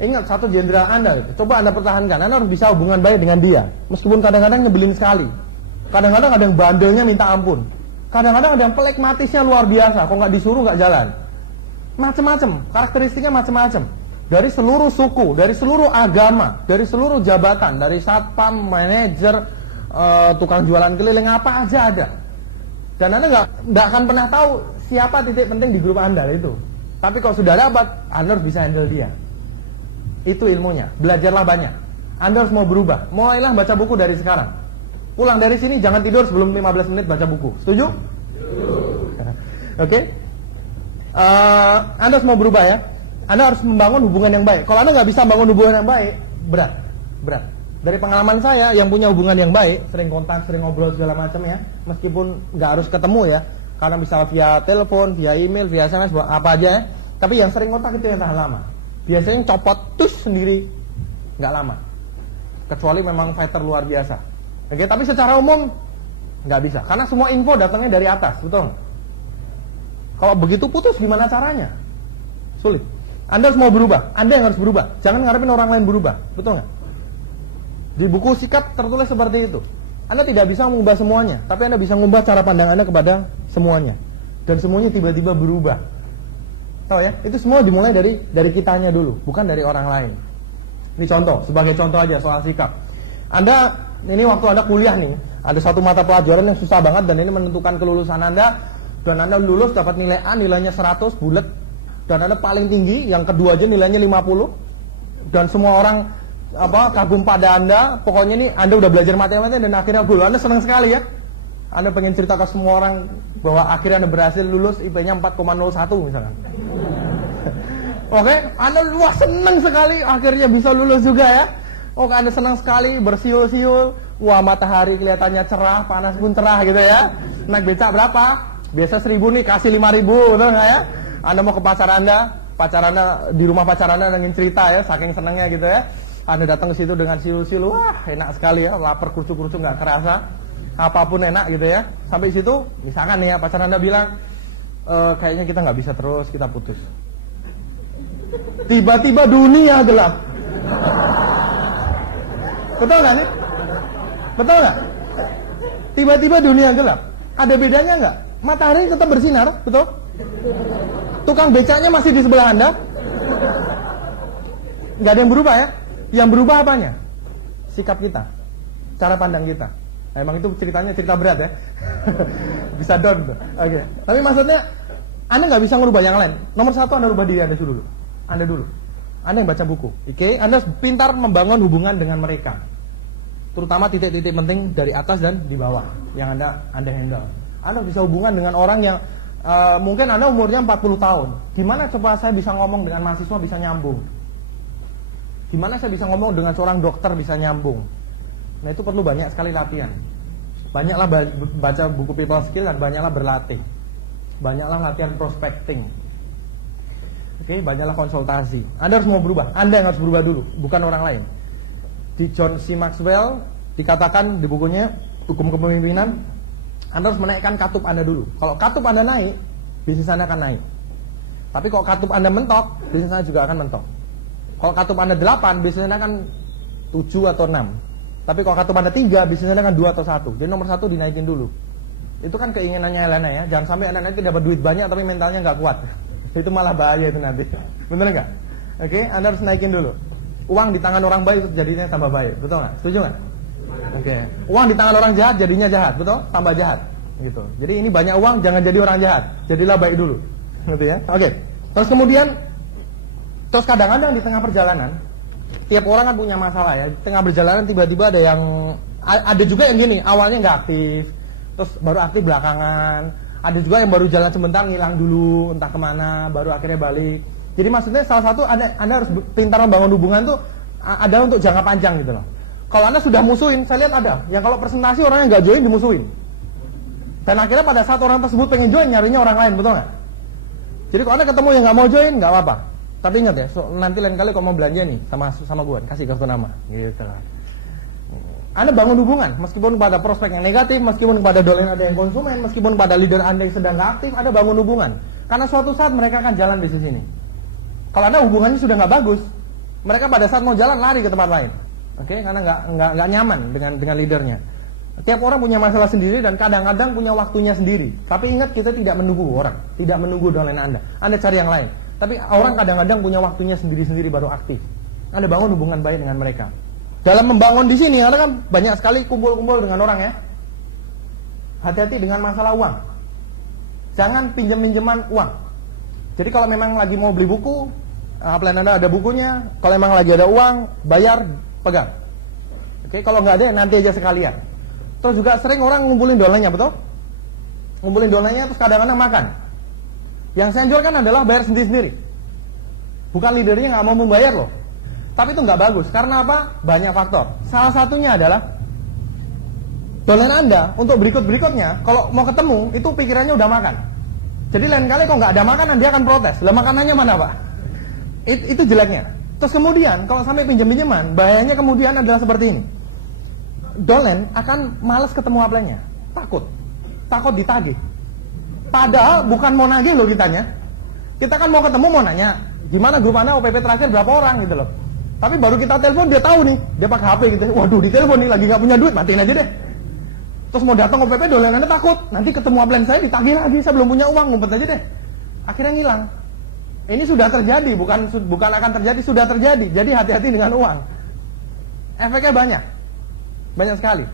Ingat satu jenderal Anda gitu. Coba Anda pertahankan. Anda harus bisa hubungan baik dengan dia. Meskipun kadang-kadang nyebelin sekali. Kadang-kadang ada yang bandelnya minta ampun. Kadang-kadang ada yang plekmatisnya luar biasa. Kalau nggak disuruh nggak jalan. Macem-macem. Karakteristiknya macem-macem. Dari seluruh suku, dari seluruh agama, dari seluruh jabatan, dari satpam, manajer, tukang jualan keliling, apa aja ada. Dan Anda nggak akan pernah tahu siapa titik penting di grup Anda itu. Tapi kalau sudah dapat, Anda harus bisa handle dia. Itu ilmunya. Belajarlah banyak. Anda harus mau berubah. Mulailah baca buku dari sekarang. Pulang dari sini jangan tidur sebelum 15 menit baca buku. Setuju? Oke? Anda harus mau berubah ya. Anda harus membangun hubungan yang baik. Kalau Anda nggak bisa bangun hubungan yang baik, berat. berat. Dari pengalaman saya yang punya hubungan yang baik, sering kontak, sering ngobrol segala macam ya, meskipun nggak harus ketemu ya, karena bisa via telepon, via email, via SMS, apa aja ya. Tapi yang sering kontak itu yang tahan lama. Biasanya yang copot tus sendiri nggak lama, kecuali memang fighter luar biasa. Oke, tapi secara umum nggak bisa, karena semua info datangnya dari atas, betul? Kalau begitu putus gimana caranya? Sulit. Anda harus mau berubah, Anda yang harus berubah. Jangan ngarepin orang lain berubah, betul nggak? Di buku sikap tertulis seperti itu. Anda tidak bisa mengubah semuanya, tapi Anda bisa mengubah cara pandang Anda kepada semuanya. Dan semuanya tiba-tiba berubah. Tahu ya? Itu semua dimulai dari kitanya dulu, bukan dari orang lain. Ini contoh, sebagai contoh aja soal sikap. Anda, ini waktu Anda kuliah nih, ada satu mata pelajaran yang susah banget dan ini menentukan kelulusan Anda. Dan Anda lulus dapat nilai A, nilainya 100, bulat. Dan Anda paling tinggi, yang kedua aja nilainya 50. Dan semua orang kagum pada Anda. Pokoknya ini Anda udah belajar matematika dan akhirnya lulus. Anda senang sekali ya. Anda pengen cerita ke semua orang bahwa akhirnya Anda berhasil lulus, IP-nya 4,01 misalkan. Oke, Anda wah senang sekali akhirnya bisa lulus juga ya. Oke, Anda senang sekali, bersiul-siul. Wah, matahari kelihatannya cerah, panas pun cerah gitu ya. Naik becak berapa? Biasa 1.000 nih, kasih 5.000, betul nggak ya? Anda mau ke pacar Anda di rumah pacar Anda ingin cerita ya, saking senangnya gitu ya. Anda datang ke situ dengan siul-siul, wah enak sekali ya, lapar kucuk-kucuk nggak kerasa, apapun enak gitu ya. Sampai situ, misalkan nih ya, pacar Anda bilang, kayaknya kita nggak bisa terus, kita putus. Tiba-tiba dunia gelap. Betul nggak nih? Betul nggak? Tiba-tiba dunia gelap. Ada bedanya nggak? Matahari tetap bersinar, betul? Tukang becaknya masih di sebelah Anda. Nggak ada yang berubah ya? Yang berubah apanya? Sikap kita, cara pandang kita. Nah, emang itu ceritanya cerita berat ya. Bisa down. Oke. Tapi maksudnya Anda nggak bisa ngerubah yang lain. Nomor satu Anda rubah diri Anda dulu. Anda dulu. Anda yang baca buku. Oke. Anda pintar membangun hubungan dengan mereka. Terutama titik-titik penting dari atas dan di bawah yang Anda handle. Anda bisa hubungan dengan orang yang mungkin Anda umurnya 40 tahun. Gimana coba saya bisa ngomong dengan mahasiswa bisa nyambung? Gimana saya bisa ngomong dengan seorang dokter bisa nyambung? Nah, itu perlu banyak sekali latihan. Banyaklah baca buku people skill dan banyaklah berlatih. Banyaklah latihan prospecting. Oke, banyaklah konsultasi. Anda harus mau berubah. Anda yang harus berubah dulu, bukan orang lain. Di John C. Maxwell dikatakan di bukunya Hukum Kepemimpinan, Anda harus menaikkan katup Anda dulu. Kalau katup Anda naik, bisnis Anda akan naik. Tapi kalau katup Anda mentok, bisnis Anda juga akan mentok. Kalau katup Anda 8, bisnis Anda akan 7 atau 6. Tapi kalau katup Anda 3, bisnis Anda akan 2 atau 1. Jadi nomor 1 dinaikin dulu. Itu kan keinginannya Elena ya. Jangan sampai Anda nanti dapat duit banyak tapi mentalnya nggak kuat. Itu malah bahaya itu nanti. Bener nggak? Oke, Anda harus naikin dulu. Uang di tangan orang baik itu jadinya tambah baik. Betul nggak? Setuju nggak? Oke. Uang di tangan orang jahat jadinya jahat. Betul? Tambah jahat. Gitu. Jadi ini banyak uang, jangan jadi orang jahat. Jadilah baik dulu. Gitu ya. Oke. Terus kemudian terus kadang-kadang di tengah perjalanan, tiap orang kan punya masalah ya. Di tengah perjalanan tiba-tiba ada juga yang gini, awalnya nggak aktif, terus baru aktif belakangan. Ada juga yang baru jalan sebentar ngilang dulu, entah kemana, baru akhirnya balik. Jadi maksudnya salah satu Anda harus pintar membangun hubungan tuh adalah untuk jangka panjang gitu loh. Kalau Anda sudah musuhin, saya lihat ada yang kalau presentasi orangnya nggak join dimusuhin. Dan akhirnya pada saat orang tersebut pengen join nyarinya orang lain, betul nggak? Jadi kalau Anda ketemu yang nggak mau join, nggak apa-apa. Tapi ingat ya, nanti lain kali kalau mau belanja nih sama gue, kasih kartu nama, gitu. Anda bangun hubungan, meskipun pada prospek yang negatif, meskipun pada dolen ada yang konsumen, meskipun pada leader Anda yang sedang nggak aktif, Anda bangun hubungan. Karena suatu saat mereka akan jalan bisnis ini. Kalau Anda hubungannya sudah nggak bagus, mereka pada saat mau jalan lari ke tempat lain, oke? Karena nggak nyaman dengan leadernya. Tiap orang punya masalah sendiri dan kadang-kadang punya waktunya sendiri. Tapi ingat, kita tidak menunggu orang, tidak menunggu dolen Anda. Anda cari yang lain. Tapi orang kadang-kadang punya waktunya sendiri-sendiri baru aktif. Anda bangun hubungan baik dengan mereka. Dalam membangun di sini, Anda kan banyak sekali kumpul-kumpul dengan orang ya. Hati-hati dengan masalah uang. Jangan pinjam-pinjaman uang. Jadi kalau memang lagi mau beli buku, plan Anda ada bukunya. Kalau memang lagi ada uang, bayar, pegang. Oke, kalau nggak ada nanti aja sekalian. Terus juga sering orang ngumpulin dolarnya, betul? Ngumpulin dolarnya terus kadang-kadang makan. Yang saya anjurkan adalah bayar sendiri-sendiri. Bukan leadernya nggak mau membayar loh. Tapi itu nggak bagus. Karena apa? Banyak faktor. Salah satunya adalah downline Anda untuk berikut-berikutnya, kalau mau ketemu, itu pikirannya udah makan. Jadi lain kali kalau nggak ada makanan, dia akan protes. Lah makanannya mana Pak? Itu jeleknya. Terus kemudian, kalau sampai pinjam-pinjaman, bahayanya kemudian adalah seperti ini. Downline akan malas ketemu upline-nya. Takut ditagih. Padahal bukan mau nagih loh kitanya. Kita kan mau ketemu, mau nanya, gimana grup Anda OPP terakhir berapa orang gitu loh. Tapi baru kita telepon, dia tahu nih, dia pakai HP gitu. Waduh, di telepon nih, lagi nggak punya duit, matiin aja deh. Terus mau datang OPP, downline Anda takut, nanti ketemu upline saya ditagih lagi, saya belum punya uang, ngumpet aja deh. Akhirnya ngilang. Ini sudah terjadi, bukan akan terjadi, sudah terjadi. Jadi hati-hati dengan uang. Efeknya banyak sekali.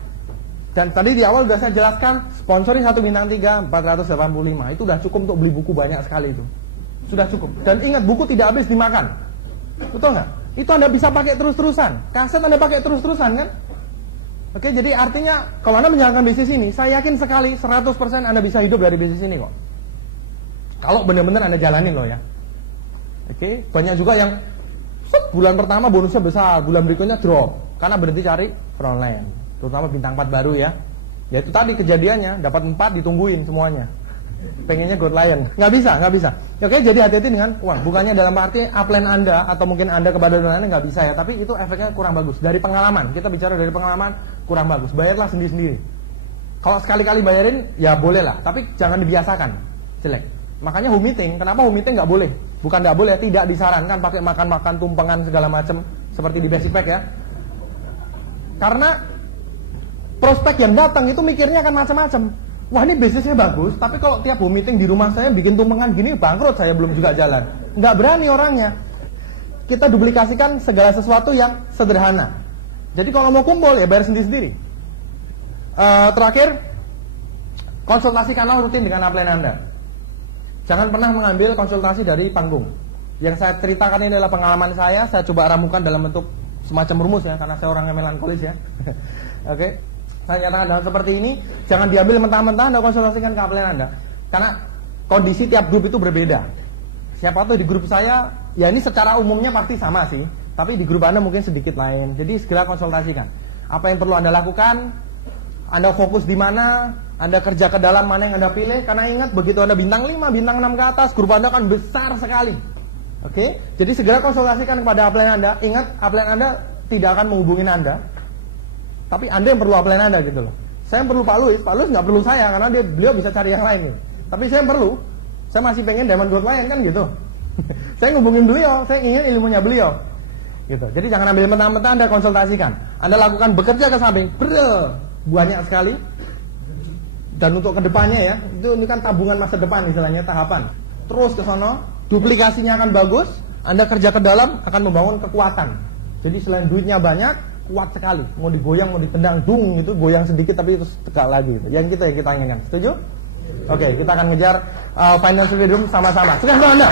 Dan tadi di awal sudah saya jelaskan, sponsori 1 bintang 3, 485. Itu sudah cukup untuk beli buku banyak sekali itu. Sudah cukup. Dan ingat, buku tidak habis dimakan. Betul nggak? Itu Anda bisa pakai terus-terusan. Kaset Anda pakai terus-terusan kan? Oke, jadi artinya kalau Anda menjalankan bisnis ini, saya yakin sekali 100% Anda bisa hidup dari bisnis ini kok. Kalau benar-benar Anda jalanin loh ya. Oke, banyak juga yang bulan pertama bonusnya besar, bulan berikutnya drop karena berhenti cari frontline. Terutama bintang 4 baru ya. Ya itu tadi kejadiannya, dapat 4 ditungguin semuanya. Pengennya God Lion. Nggak bisa. Oke, jadi hati-hati dengan uang. Bukannya dalam arti upline Anda atau mungkin Anda kepada donaturnya nggak bisa ya, tapi itu efeknya kurang bagus. Dari pengalaman, kita bicara dari pengalaman kurang bagus. Bayarlah sendiri-sendiri. Kalau sekali-kali bayarin, ya boleh lah, tapi jangan dibiasakan. Jelek. Makanya home meeting, kenapa home meeting nggak boleh? Bukan nggak boleh, tidak disarankan pakai makan-makan tumpengan segala macam seperti di Basic Pack ya. Karena prospek yang datang itu mikirnya akan macam-macam. Wah ini bisnisnya bagus, tapi kalau tiap home meeting di rumah saya bikin tumpengan gini, bangkrut saya belum juga jalan. Nggak berani orangnya. Kita duplikasikan segala sesuatu yang sederhana. Jadi kalau mau kumpul ya bayar sendiri-sendiri. Terakhir, konsultasikanlah rutin dengan upline Anda. Jangan pernah mengambil konsultasi dari panggung. Yang saya ceritakan ini adalah pengalaman saya coba ramukan dalam bentuk semacam rumus ya, karena saya orang yang melankolis ya. Oke. Saya nyatakan dalam seperti ini, jangan diambil mentah-mentah Anda konsultasikan ke upline Anda. Karena kondisi tiap grup itu berbeda. Siapa tahu di grup saya, ya ini secara umumnya pasti sama sih, tapi di grup Anda mungkin sedikit lain. Jadi segera konsultasikan. Apa yang perlu Anda lakukan? Anda fokus di mana? Anda kerja ke dalam mana yang Anda pilih? Karena ingat, begitu Anda bintang 5, bintang 6 ke atas, grup Anda kan besar sekali. Oke? Jadi segera konsultasikan kepada upline Anda. Ingat, upline Anda tidak akan menghubungin Anda, tapi Anda yang perlu upline Anda gitu loh. Saya yang perlu Pak Luis nggak perlu saya karena beliau bisa cari yang lain gitu. Tapi saya yang perlu, saya masih pengen Diamond God Lion kan gitu. Saya ngubungin beliau, saya ingin ilmunya beliau. Gitu. Jadi jangan ambil mentah-mentah, Anda konsultasikan. Anda lakukan bekerja ke samping, banyak sekali. Dan untuk kedepannya ya, ini kan tabungan masa depan istilahnya, tahapan. Terus ke sono, duplikasinya akan bagus. Anda kerja ke dalam akan membangun kekuatan. Jadi selain duitnya banyak, kuat sekali. Mau digoyang, mau ditendang, dung gitu, goyang sedikit tapi terus tegak lagi. Gitu. Yang kita inginkan. Setuju? Oke, kita akan ngejar financial freedom sama-sama. Sukses Anda.